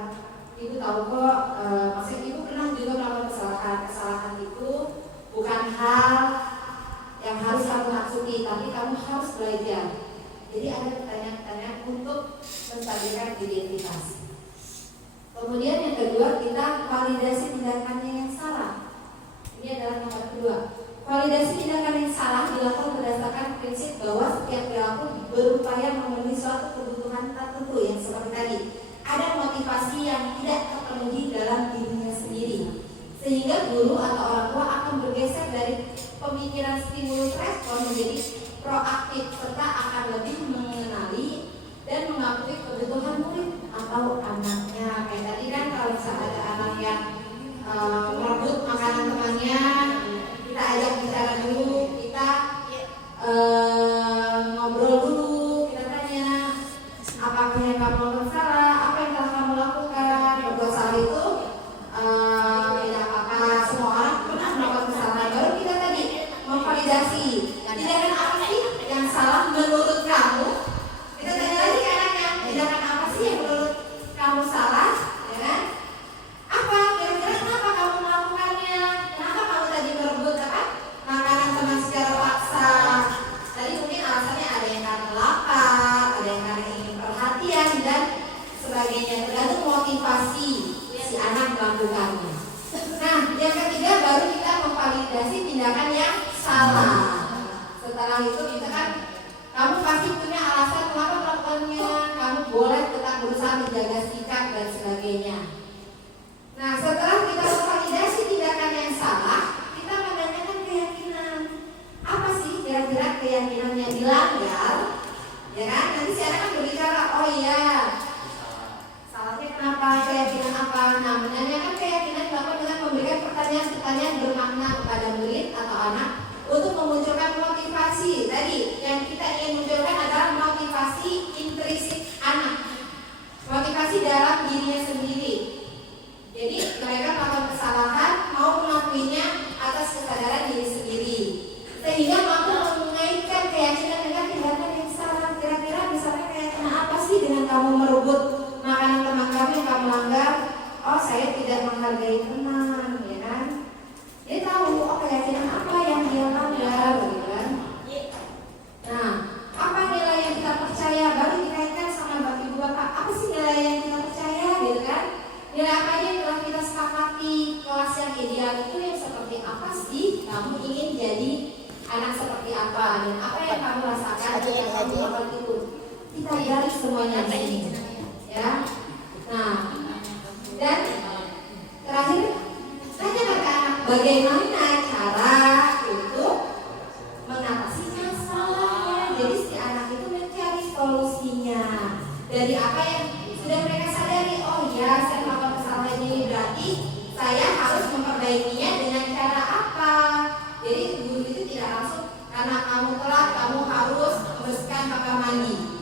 Ibu tahu kok, maksud Ibu pernah juga melakukan kesalahan. Kesalahan itu bukan hal yang harus kamu maksudi, tapi kamu harus belajar. Jadi ada pertanyaan-pertanyaan untuk menstabilkan identitas. Kemudian yang kedua, kita validasi tindakannya yang salah. Ini adalah nomor kedua. Validasi tindakan yang salah dilakukan berdasarkan prinsip bahwa setiap perilaku berupaya memenuhi suatu kebutuhan tertentu yang seperti tadi. Ada motivasi yang tidak terpenuhi dalam dirinya sendiri, sehingga guru atau orang tua akan bergeser dari pemikiran stimulus respon menjadi proaktif serta akan lebih mengenali dan mengakui kebutuhan murid atau anaknya. validasi. Tindakan apa sih yang salah menurut kamu? Kita tanya lagi ke anaknya, tindakan apa sih yang menurut kamu salah? Ya kan? Apa? Kira-kira kenapa kamu melakukannya? Kenapa kamu tadi merebut apa? Makanan teman secara paksa? Tadi mungkin alasannya ada yang karena lapar, ada yang karena ingin perhatian dan sebagainya. Tergantung motivasi si anak melakukannya. Nah, yang ketiga baru kita memvalidasi tindakan yang salah. Setelah itu kita kan, kamu pasti punya alasan kenapa melakukannya. Kamu boleh tetap berusaha menjaga sikap dan sebagainya. Nah, setelah kita memvalidasi tindakan yang salah, kita menanyakan keyakinan. Apa sih kira-kira keyakinan yang dilanggar? Ya kan? Nanti si anak kan berbicara, oh iya, salahnya kenapa, keyakinan apa? Nah, menanyakan keyakinan dilakukan dengan memberikan pertanyaan-pertanyaan bermakna kepada murid atau anak untuk memunculkan motivasi. Tadi yang kita ingin munculkan adalah motivasi intrinsik anak, motivasi dalam dirinya sendiri. Jadi mereka melakukan kesalahan mau mengakuinya atas kesadaran diri sendiri, sehingga mampu mengaitkan keyakinan dengan tindakan yang salah. Kira-kira misalnya keyakinan apa sih dengan kamu merebut makanan teman kamu yang kamu langgar? Oh, saya tidak menghargai teman, ya kan? Dia tahu, oh keyakinan apa yang dia langgar, gitu kan? Nah, apa nilai yang kita percaya? Baru dikaitkan sama Bapak Ibu Bapak. Apa sih nilai yang kita percaya, gitu kan? Nilai apa aja yang telah kita sepakati? Kelas yang ideal itu yang seperti apa sih? Kamu ingin jadi anak seperti apa? Dan apa yang kamu rasakan ketika kamu melakukan itu? Kita garis semuanya di sini, ya. Nah, dan terakhir, tanya ke anak bagaimana cara untuk mengatasi masalahnya. Jadi si anak itu mencari solusinya dari apa yang sudah mereka sadari. Oh ya, saya melakukan kesalahan ini, berarti saya harus memperbaikinya dengan cara apa. Jadi guru itu tidak langsung karena kamu telat kamu harus membersihkan kamar mandi.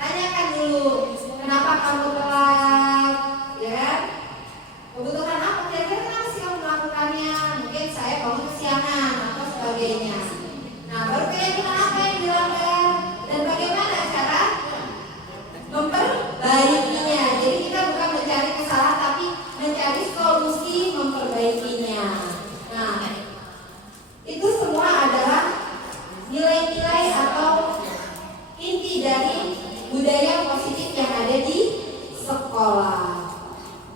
Tanyakan dulu, kenapa kamu telat, ya kan? Kebutuhan apa? Kira-kira kenapa sih kamu melakukannya? Mungkin saya bangun kesiangan atau sebagainya. Nah, baru keyakinan apa yang dilanggar dan bagaimana cara memperbaikinya. Jadi kita bukan mencari kesalahan, tapi mencari solusi memperbaikinya. Nah, itu semua adalah nilai-nilai atau inti dari budaya positif yang ada di sekolah.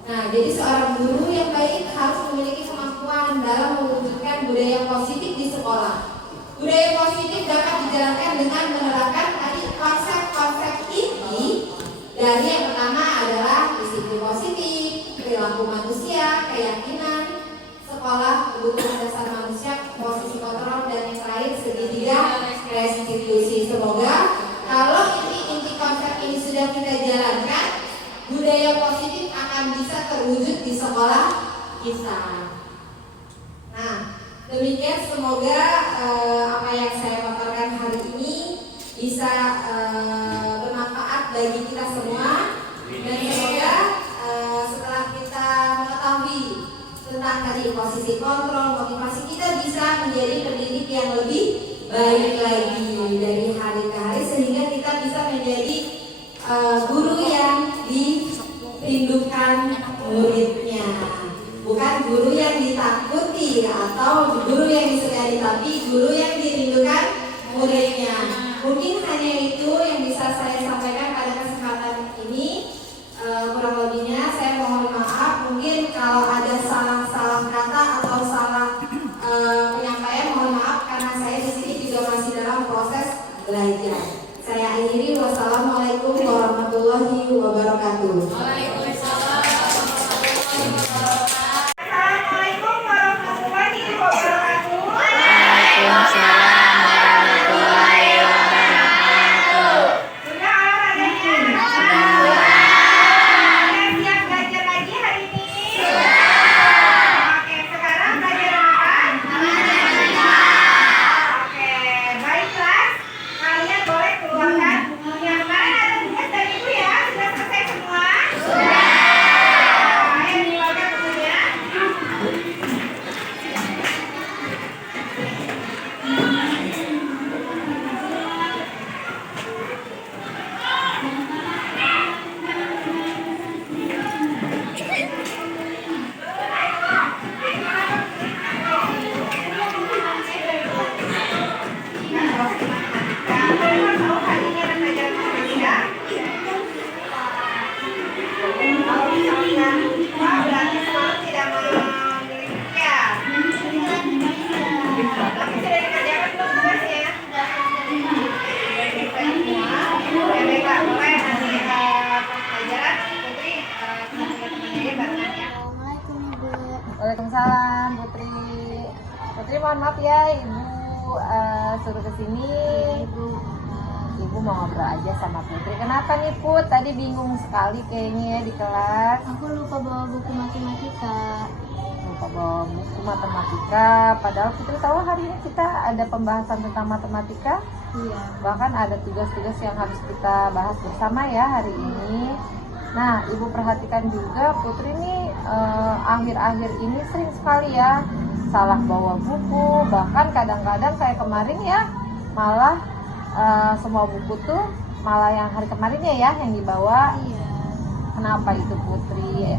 Nah, jadi seorang guru yang baik harus memiliki kemampuan dalam mewujudkan budaya positif di sekolah. Budaya positif dapat dijalankan dengan menerapkan tadi konsep-konsep inti. Dari yang pertama adalah disiplin positif, perilaku manusia, keyakinan, sekolah, kebutuhan dasar manusia, posisi kontrol, dan yang terakhir segitiga restitusi. Semoga kalau inti-inti konsep ini sudah kita jalankan, budaya positif akan bisa terwujud di sekolah kita. Nah, demikian semoga apa yang saya paparkan hari ini bisa bermanfaat bagi kita semua, dan semoga setelah kita mengetahui tentang tadi posisi kontrol, motivasi, kita bisa menjadi pendidik yang lebih baik lagi dari hari ke hari, sehingga kita bisa menjadi guru yang dirindukan muridnya, bukan guru yang ditakuti atau guru yang disegani, tapi guru yang dirindukan muridnya. Mungkin hanya itu yang bisa saya sampaikan pada kesempatan ini. Kurang lebihnya saya mohon maaf. Mungkin kalau ada salah-salah kata atau salah penyampaian, mohon maaf karena saya di sini juga masih dalam proses belajar. Saya akhiri, wassalamualaikum warahmatullahi wabarakatuh. Assalamualaikum warahmatullahi wabarakatuh. Sudah olahraganya? Sudah siap belajar lagi hari ini? Oke, sekarang belajar apa? Oke, baiklah. Kalian boleh keluarkan yang kemarin ada tugas dari ibu ya. Sudah selesai semua? Sudah. maaf ya Ibu suruh kesini. Ibu mau ngobrol aja sama Putri. Kenapa nih Put? Tadi bingung sekali kayaknya ya di kelas. Aku lupa bawa buku matematika. Lupa bawa buku matematika. Padahal Putri tahu hari ini kita ada pembahasan tentang matematika. Iya. Bahkan ada tugas-tugas yang harus kita bahas bersama ya hari ini. Nah, Ibu perhatikan juga Putri ini akhir-akhir ini sering sekali ya salah bawa buku. Bahkan kadang-kadang kayak kemarin ya malah semua buku tuh malah yang hari kemarinnya ya yang dibawa. Iya. Kenapa itu Putri?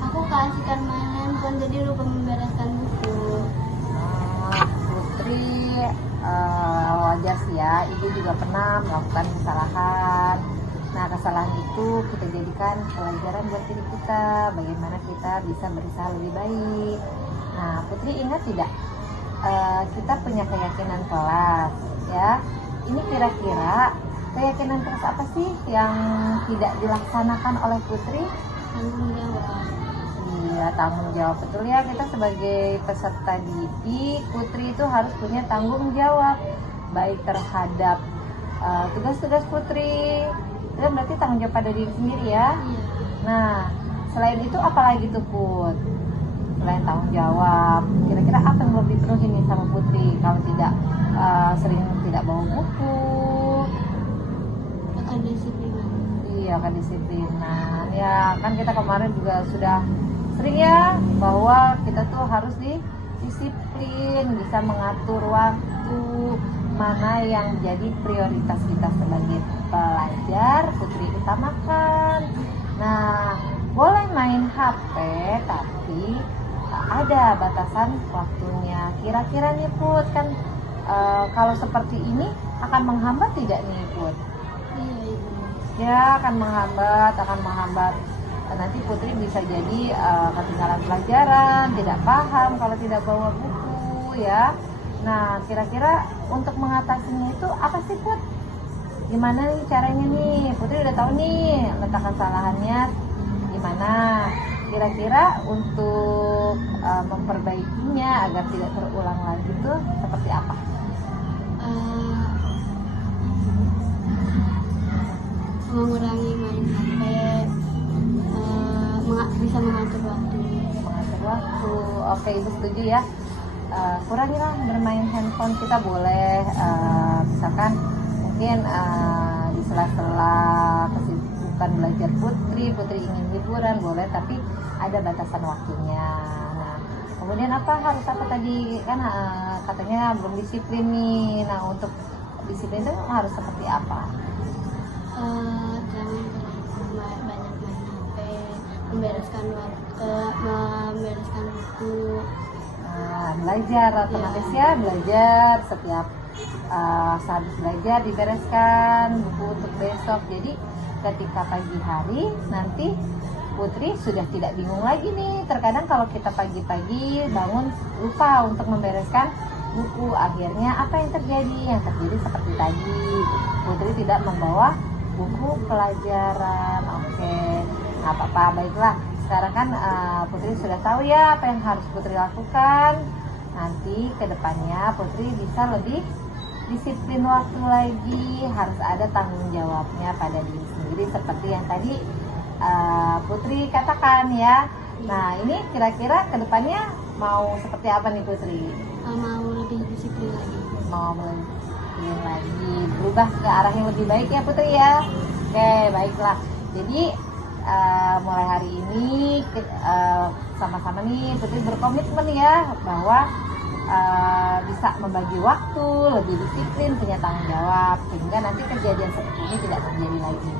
Aku keasikan main handphone jadi lupa membereskan buku. Putri wajar sih ya, Ibu juga pernah melakukan kesalahan. Nah, kesalahan itu kita jadikan pelajaran buat diri kita, bagaimana kita bisa berusaha lebih baik. Nah, Putri ingat tidak? Kita punya keyakinan kelas ya. Ini kira-kira keyakinan kelas apa sih yang tidak dilaksanakan oleh Putri? Tanggung jawab. Iya, tanggung jawab, betul ya. Kita sebagai peserta didik, Putri itu harus punya tanggung jawab baik terhadap tugas-tugas Putri. Dan berarti tanggung jawab pada diri sendiri ya. Iya. Nah, selain itu apalagi tuh Put? Selain tanggung jawab, kira-kira apa yang belum dipenuhi nih sama Putri? Kalau tidak sering tidak bawa buku, Kedisiplinan. iya kedisiplinan. Ya kan kita kemarin juga sudah sering ya bahwa kita tuh harus disiplin, bisa mengatur waktu, mana yang jadi prioritas kita sebagai pelajar. Putri utamakan. Nah, boleh main HP tapi ada batasan waktunya. Kira-kira nih Put, kan kalau seperti ini akan menghambat tidak nih Put? Iya, Ibu. Ya, akan menghambat. Nanti Putri bisa jadi ketinggalan pelajaran, tidak paham kalau tidak bawa buku ya. Nah, kira-kira untuk mengatasinya itu apa sih Put? Gimana nih caranya nih? Putri udah tahu nih letak kesalahannya gimana. Kira-kira untuk memperbaikinya agar tidak terulang lagi tuh seperti apa? Mengurangi main HP, bisa mengatur waktu. Mengatur waktu. Oke, Ibu setuju ya. Kurangilah bermain handphone. Kita boleh misalkan mungkin di sela-sela kesibukan belajar Putri ingin hiburan boleh, tapi ada batasan waktunya. Nah, kemudian harus apa tadi kan katanya belum disiplin nih. Nah, untuk disiplin itu harus seperti apa? Jangan banyak main HP, membereskan buku. Belajar otomatis ya, belajar setiap sehabis belajar dibereskan buku untuk besok. Jadi ketika pagi hari nanti Putri sudah tidak bingung lagi nih. Terkadang kalau kita pagi-pagi bangun lupa untuk membereskan buku, akhirnya apa yang terjadi? Yang terjadi seperti tadi, Putri tidak membawa buku pelajaran. Oke, nggak apa-apa, baiklah. Sekarang kan Putri sudah tahu ya apa yang harus Putri lakukan. Nanti kedepannya Putri bisa lebih disiplin waktu lagi, harus ada tanggung jawabnya pada diri sendiri seperti yang tadi Putri katakan ya. Nah, ini kira-kira kedepannya mau seperti apa nih Putri? Mau lebih disiplin lagi. Mau disiplin lagi, berubah ke arah yang lebih baik ya Putri ya. Oke, baiklah. Jadi mulai hari ini sama-sama nih Putri berkomitmen ya bahwa bisa membagi waktu, lebih disiplin, punya tanggung jawab, sehingga nanti kejadian seperti ini tidak terjadi lagi.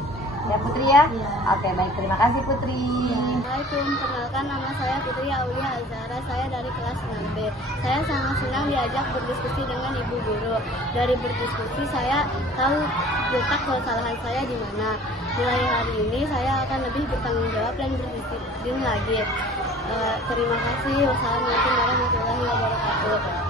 Ya Putri ya? Iya. Oke, baik, terima kasih Putri. Assalamualaikum, perkenalkan nama saya Putri Aulia Azhara, saya dari kelas 6B. Saya sangat senang diajak berdiskusi dengan Ibu Guru. Dari berdiskusi saya tahu letak kesalahan saya di mana. Mulai hari ini saya akan lebih bertanggung jawab dan berdisiplin lagi. Terima kasih. Wassalamualaikum warahmatullahi wabarakatuh.